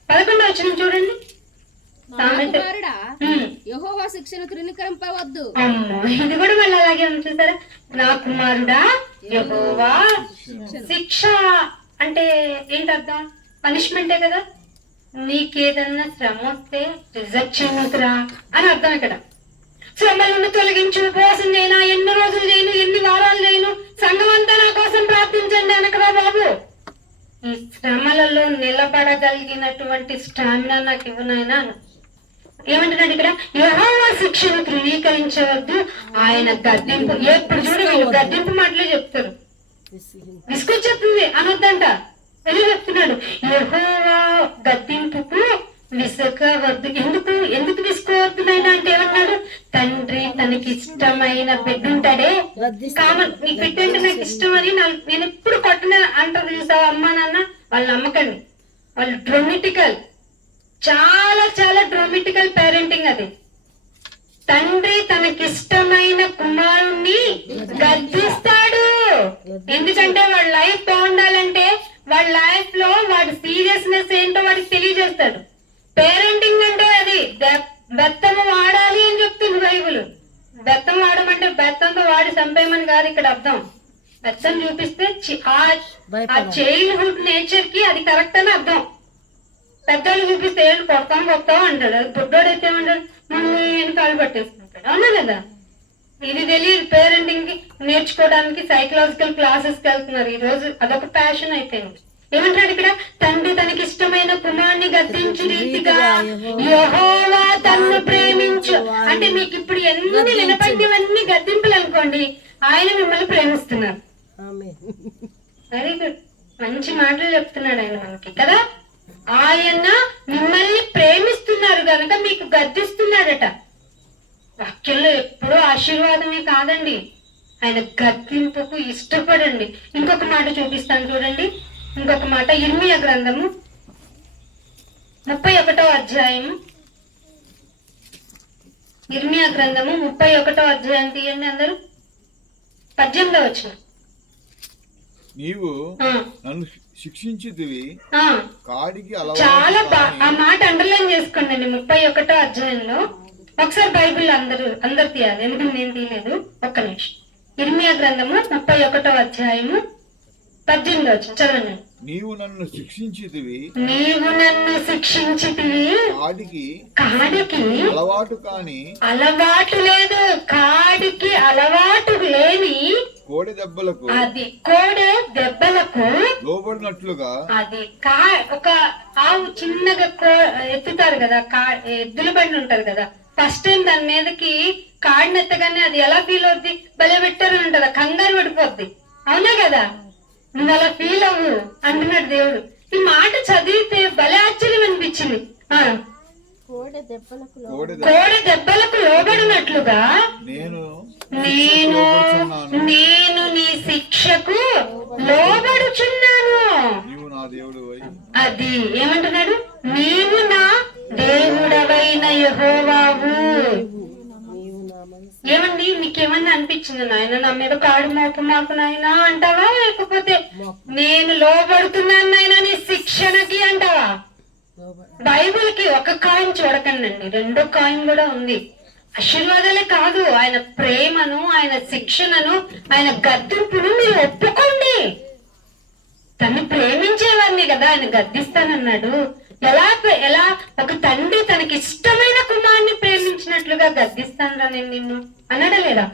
11వ వచనం చూడండి. కుమారుడా, యెహోవా శిక్షను తృణీకరింపవద్దు. అమ్మో, ఇది కూడా మళ్ళీ అలాగే ఉంది చూసారా? నా కుమారుడా, యెహోవా శిక్ష అంటే ఏంటి అర్థం? పనిష్మెంటే కదా. నీకేదన్నా శ్రమ వస్తే రిజెక్ట్ చేయనురా అని అర్థం. ఇక్కడ శ్రమలను తొలగించు, ఉపవాసం చేయనా, ఎన్ని రోజులు చేయను, ఎన్ని వారాలు చేయను, సంఘం అంతా నా కోసం ప్రార్థించండి అనకరా బాబు. ఈ శ్రమలలో నిలబడగలిగినటువంటి స్టామినా నాకు ఇవ్వనాయనా. ఏమంటున్నాడు ఇక్కడ? యెహోవా శిక్షను తృణీకరించవద్దు, ఆయన గద్దింపు. ఎప్పుడు చూడు వీళ్ళు గద్దింపు మాటలే చెప్తారు. విసుకొచ్చేస్తుంది అనొద్దంట. ఎలా చెప్తున్నాడు? యెహోవా గద్దింపుకు విసుకవద్దు. ఎందుకు విసుకోవద్దు నాయనా అంటే ఏమన్నాడు? తండ్రి తనకి ఇష్టమైన బిడ్డ ఉంటాడే, కామన్ నీ బిడ్డ అంటే నాకు ఇష్టం అని నేను ఎప్పుడు కొట్టన అంటారు చూసావా అమ్మా నాన్న? వాళ్ళు నమ్మకండి, వాళ్ళు డ్రామాటికల్, చాలా చాలా డ్రామాటికల్ పేరెంటింగ్ అది. తండ్రి తనకిష్టమైన కుమారుణ్ణి గద్దిస్తాడు. ఎందుకంటే వాడి లైఫ్ బాగుండాలంటే వాడి లైఫ్ లో వాడి సీరియస్నెస్ ఏంటో వాడికి తెలియజేస్తాడు. పేరెంటింగ్ అంటే అది బెత్తము వాడాలి అని చెప్తుంది బైబిల్. బెత్తం వాడమంటే బెత్తంతో వాడి చంపేయమని కాదు ఇక్కడ అర్థం. బెత్తం చూపిస్తే ఆ చైల్డ్హుడ్ నేచర్ కి అది కరెక్ట్ అని అర్థం. పెద్దోళ్ళు చూపిస్తే ఏళ్ళు కొడతాం అంటాడు. అది బుడ్డోడైతే ఏమంటాడు? మమ్మీ అని కాలు పట్టేసుకుంటాడు. అవునా కదా? ఇది తెలియదు. పేరెంటింగ్ కి నేర్చుకోవడానికి సైకలాజికల్ క్లాసెస్ కి వెళ్తున్నారు ఈ రోజు. అదొక ప్యాషన్ అయిపోయింది. ఏమంటాడు ఇక్కడ? తండ్రి తనకి ఇష్టమైన కుమారుని గద్దించు రీతిగా యెహోవా తన్ను ప్రేమించు. అంటే మీకు ఇప్పుడు ఎన్ని వినపడినవన్నీ గద్దింపులు అనుకోండి, ఆయన మిమ్మల్ని ప్రేమిస్తున్నారు. వెరీ గుడ్, మంచి మాటలు చెప్తున్నాడు ఆయన మనకి కదా. ఆయన మిమ్మల్ని ప్రేమిస్తున్నారు కనుక మీకు గద్దిస్తున్నాడట. వాక్యంలో ఎప్పుడూ ఆశీర్వాదమే కాదండి, ఆయన గద్దింపుకు ఇష్టపడండి. ఇంకొక మాట చూపిస్తాను చూడండి. ఇంకొక మాట ఇర్మియా గ్రంథము 31వ అధ్యాయము. ఇర్మియా గ్రంథము 31వ అధ్యాయం తీయండి అందరూ. 18వ వచనం. నీవు ఆ, నన్ను శిక్షించితివి ఆ. కాడికి చాలా అలవాటు ఆ మాట అండర్లైన్ చేసుకోండి 31వ అధ్యాయంలో. ఒకసారి బైబిల్ అందరు తీయాలి, ఎందుకంటే నేను తీయలేదు. ఒక్క నిమిషం. ఇర్మియా గ్రంథము 31వ అధ్యాయము 18వ వచనం చదవండి. నీవు నన్ను శిక్షించితివి నీవు నన్ను శిక్షించితివి కాడికి కాడికి అలవాటు కాని అలవాటు లేదు, కాడికి అలవాటు లేని కోడి దెబ్బలకు అది కోడె దెబ్బలకు లోబడినట్లుగా అది ఒక ఆవు చిన్నగా ఎత్తుతారు కదా, ఎద్దుల బండి ఉంటారు కదా, ఫస్ట్ టైం దాని మీదకి కాడినెత్తగానే అది ఎలా ఫీల్ అవుద్ది? భలే పెట్టారని ఉంటదా, కంగారు పడిపోద్ది. అవునా కదా? నువ్వు అలా ఫీల్ అవ్వు అంటున్నాడు దేవుడు. ఈ మాట చదివితే భలే ఆశ్చర్యం అనిపించింది. కోడె దెబ్బలకు కోడి దెబ్బలకు లోబడినట్లుగా నేను నేను నేను నీ శిక్షకు లోబడుచున్నాను. నీవు నా దేవుడు అది ఏమంటున్నాడు? నీవు నా దేవుడవైన యెహోవావు. ఏమండి నీకేమన్నా అనిపించింది నాయన నా మీద కాడు మోపు మాకు నాయనా అంటావా, లేకపోతే నేను లోబడుతున్నాను నాయన నీ శిక్షణకి అంటావా? బైబిల్ కి ఒక కాయిన్ చూడకండి, రెండో కాయిన్ కూడా ఉంది. ఆశీర్వాదాలే కాదు, ఆయన ప్రేమను, ఆయన శిక్షణను, ఆయన గద్దింపును మీరు ఒప్పుకోండి. తను ప్రేమించేవారిని కదా ఆయన గద్దిస్తానన్నాడు. ఎలా ఒక తండ్రి తనకి ఇష్టమైన కుమారుని ప్రేమించినట్లుగా గద్దిస్తాను నేను నిన్ను అన్నాడా లేదా?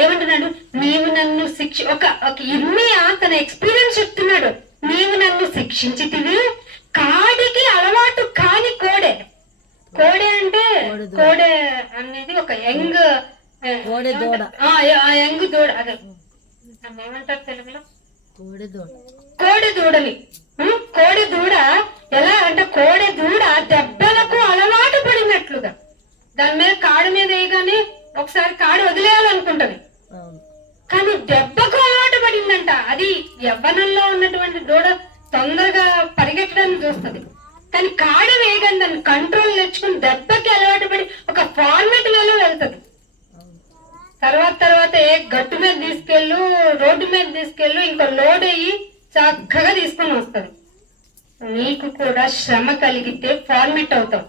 ఏమంటున్నాడు? నీవు నన్ను ఒక ఇర్మియా తన ఎక్స్పీరియన్స్ చెప్తున్నాడు. నీవు నన్ను శిక్షించితివి కాడికి అలవాటు కాని కోడె. కోడె అంటే కోడె అనేది ఒక యంగ్ యంగ్ దూడ. అదే ఏమంటారు తెలుగులో? కోడె దూడని. కోడె దూడ ఎలా అంటే కోడె దూడ దెబ్బలకు అలవాటు పడినట్లుగా దాని మీద కాడు మీద వేయగానే ఒకసారి కాడు వదిలేయాలనుకుంటది, కానీ దెబ్బకు అలవాటు పడిందంట. అది యవ్వనంలో ఉన్నటువంటి దూడ తొందరగా పరిగెట్టడానికి చూస్తుంది, కానీ కాడు వేయగానే దాన్ని కంట్రోల్ తెచ్చుకుని దెబ్బకి అలవాటు పడి ఒక ఫార్మేట్ వేలో వెళ్తుంది. తర్వాత ఏ గట్టు మీద తీసుకెళ్ళు, రోడ్డు మీద తీసుకెళ్ళు, ఇంకో లోడ్ అయ్యి చక్కగా తీసుకొని వస్తుంది. నీకు కూడా శ్రమ కలిగితే ఫార్మేట్ అవుతావు.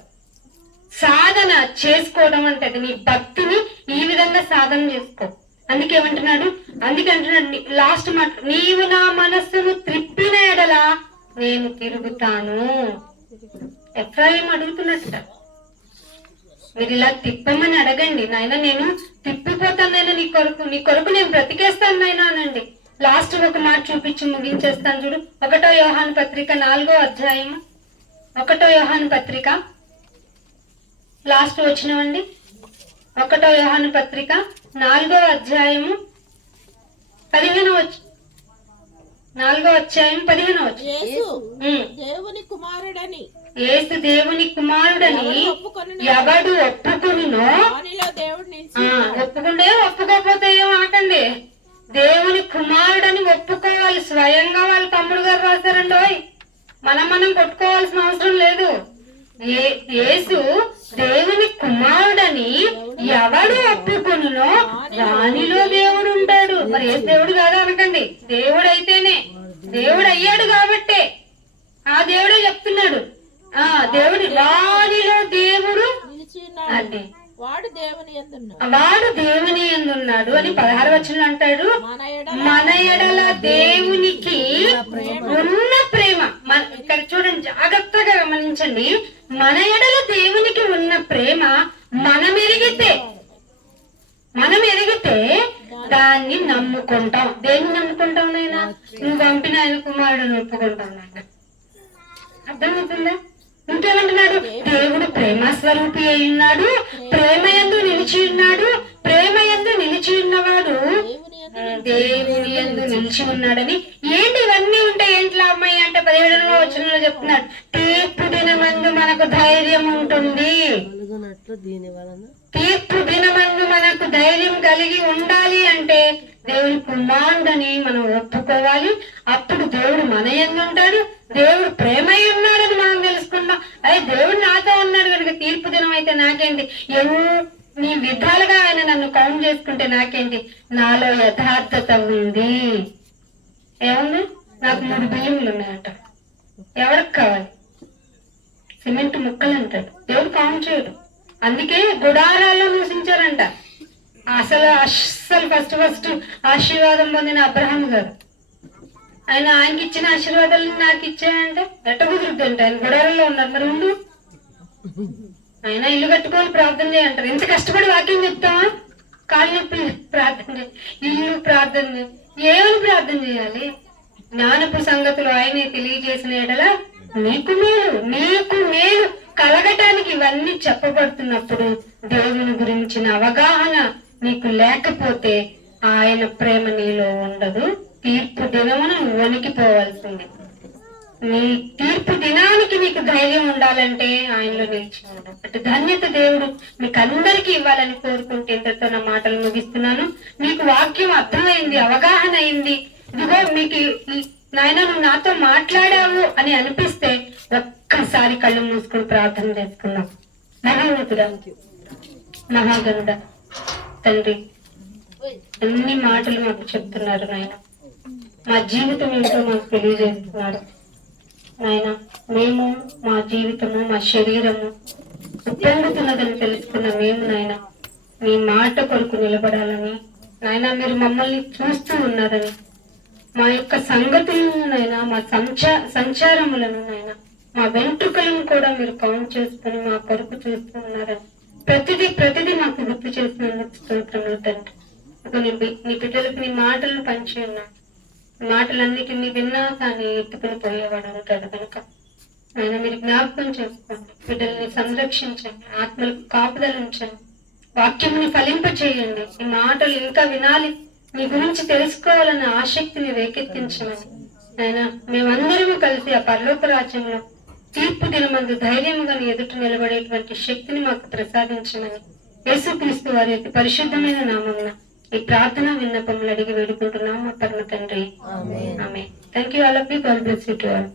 సాధన చేసుకోవడం అంటే నీ భక్తిని ఈ విధంగా సాధన చేసుకో. అందుకేమంటున్నాడు లాస్ట్ మాట, నీవు నా మనస్సును త్రిప్పిన ఎడల నేను తిరుగుతాను. ఎఫ్రాయిం అడుగుతున్నట్ట, మీరు ఇలా తిప్పమని అడగండి నాయన, నేను తిప్పిపోతాను నాయన, నీ కొరకు నేను బ్రతికేస్తాను నాయన అనండి. లాస్ట్ ఒక మాట చూపించి ముగించేస్తాను చూడు. 1వ యోహాను పత్రిక 4వ అధ్యాయము. 1వ యోహాను పత్రిక లాస్ట్ వచ్చినవండి. 1వ యోహాను పత్రిక 4వ అధ్యాయము 15వ 4వ అధ్యాయం 15వ యేసు దేవుని కుమారుడని యేసు దేవుని కుమారుడని ఎవడు ఒప్పుకునినో, ఒప్పుకుంటే ఒప్పుకోకపోతే ఏమనకండి, దేవుని కుమారుడని ఒప్పుకోవాలి. స్వయంగా వాళ్ళ తమ్ముడు గారు రాశారండి. మనం కొట్టుకోవాల్సిన అవసరం లేదు. యేసు దేవుని కుమారుడని ఎవడు ఒప్పుకునినో దానిలో దేవుడు ఉంటాడు. మరి ఏ దేవుడు కాదు అనకండి, దేవుడు అయితేనే, దేవుడు అయ్యాడు కాబట్టే ఆ దేవుడే చెప్తున్నాడు. దేవుడి వారిలో దేవుడు అది వాడు దేవుని యందున్నాడు అని 16వ వచనంలో అంటాడు. మన ఎడల దేవునికి ఉన్న ప్రేమ, ఇక్కడ చూడండి జాగ్రత్తగా గమనించండి. మన ఎడల దేవునికి ఉన్న ప్రేమ మనం ఎరిగితే దాన్ని నమ్ముకుంటాం. దేన్ని నమ్ముకుంటాం నాయనా? నువ్వు పంపిన ఆయన కుమారుడు ఒప్పుకుంటాం నాయన. అర్థమవుతుందా? ఇంకేమంటున్నాడు? దేవుడు ప్రేమ స్వరూపి అయి ఉన్నాడు, ప్రేమ యందు నిలిచి ఉన్నాడు, ప్రేమ యందు నిలిచి ఉన్నవాడు దేవుని యందు నిలిచి ఉన్నాడని. ఏంటి ఇవన్నీ ఉంటే ఏంటి అమ్మాయి అంటే 17వ వచనంలో చెప్తున్నాడు, తీర్పు దినమందు మనకు ధైర్యం ఉంటుంది. తీర్పు దినమందు మనకు ధైర్యం కలిగి ఉండాలి అంటే దేవుని కుమారుడని మనం ఒప్పుకోవాలి. అప్పుడు దేవుడు మన యందు ఉంటాడు, దేవుడు ప్రేమై ఉన్నాడని మనం తెలుసుకుంటాం. అదే దేవుడు నాతో ఉన్నాడు కనుక తీర్పు దినం అయితే నాకేంటి, ఎన్ని విధాలుగా ఆయన నన్ను కౌంట్ చేసుకుంటే నాకేంటి, నాలో యథార్థత ఉంది. ఏముంది, నాకు 3 బిల్లింగ్లు ఉన్నాయంట, ఎవరికి కావాలి? సిమెంట్ ముక్కలు అంటాడు, దేవుడు కౌంట్ చేయడు. అందుకే గుడారాల్లో నివసించారంట. అసలు ఫస్ట్ ఆశీర్వాదం పొందిన అబ్రహాం గారు, ఆయనకి ఇచ్చిన ఆశీర్వాదాలు నాకు ఇచ్చాయంటే ఎట్ట కుదురుద్దంట. ఆయన గుడారంలో ఉన్నారు, మరి ఉండు. ఆయన ఇల్లు కట్టుకొని ప్రార్థన చేయంటారు. ఎంత కష్టపడి వాక్యం చెప్తామా? కాళ్ళు నొప్పి ప్రార్థన చేయి, ఇల్లు ప్రార్థన చేయి, ఏమని ప్రార్థన చేయాలి? జ్ఞానపు సంగతులు ఆయనే తెలియజేసిన ఎడల నీకు మేలు కలగటానికి ఇవన్నీ చెప్పబడుతున్నప్పుడు దేవుని గురించిన అవగాహన నీకు లేకపోతే ఆయన ప్రేమ నీలో ఉండదు. తీర్పు దినమున వణికిపోవాల్సింది. నీ తీర్పు దినానికి నీకు ధైర్యం ఉండాలంటే ఆయనలో నిలిచి ఉండదు. అటు ధన్యత దేవుడు మీకు అందరికీ ఇవ్వాలని కోరుకుంటే ఇంతతో నా మాటలు ముగిస్తున్నాను. మీకు వాక్యం అర్థమైంది, అవగాహన అయింది. ఇదిగో మీకు నాయన నువ్వు నాతో మాట్లాడావు అని అనిపిస్తే ఒక్కసారి కళ్ళు మూసుకొని ప్రార్థన చేసుకున్నాం. మహోన్నతుడా, మహాగణుడా, తండ్రి, అన్ని మాటలు మాకు చెప్తున్నారు నాయన. మా జీవితం ఏంటో మాకు తెలియజేస్తున్నారు నాయన. మేము మా జీవితము, మా శరీరము ఉప్పొంగుతున్నదని తెలుసుకున్న మేము నాయన మీ మాట కొరకు నిలబడాలని నాయన, మీరు మమ్మల్ని చూస్తూ ఉన్నారని, మా యొక్క సంగతులను నైనా, మా సంచారములను నైనా, మా వెంట్రుకలను కూడా మీరు కౌంట్ చేసుకుని మా కొరకు చూస్తూ ఉన్నారని ప్రతిదీ మాకు గుర్తు చేసినందుకు స్తోత్రములు తండ్రి. నీ బిడ్డలకు నీ మాటలను పంచి ఉన్నా, మాటలన్నిటినీ విన్నా కానీ ఎత్తుకుని పోయేవాడు ఉంటాడు కనుక ఆయన మీరు జ్ఞాపకం చేసుకోండి. బిడ్డల్ని సంరక్షించండి, ఆత్మలకు కాపుదల ఉంచండి, వాక్యముని ఫలింప చేయండి. ఈ మాటలు ఇంకా వినాలి, నీ గురించి తెలుసుకోవాలన్న ఆసక్తిని రేకెత్తించమని ఆయన మేమందరము కలిసి ఆ పరలోక రాజ్యంలో తీర్పు దినమందు ధైర్యముగా ఎదుట నిలబడేటువంటి శక్తిని మాకు ప్రసాదించమని యేసుక్రీస్తు వారి యొక్క పరిశుద్ధమైన నామమున ఈ ప్రార్థన విన్నపములు అడిగి వేడుకుంటున్నాము మా పరమ తండ్రి. Amen. Thank you all of you. God bless you to all.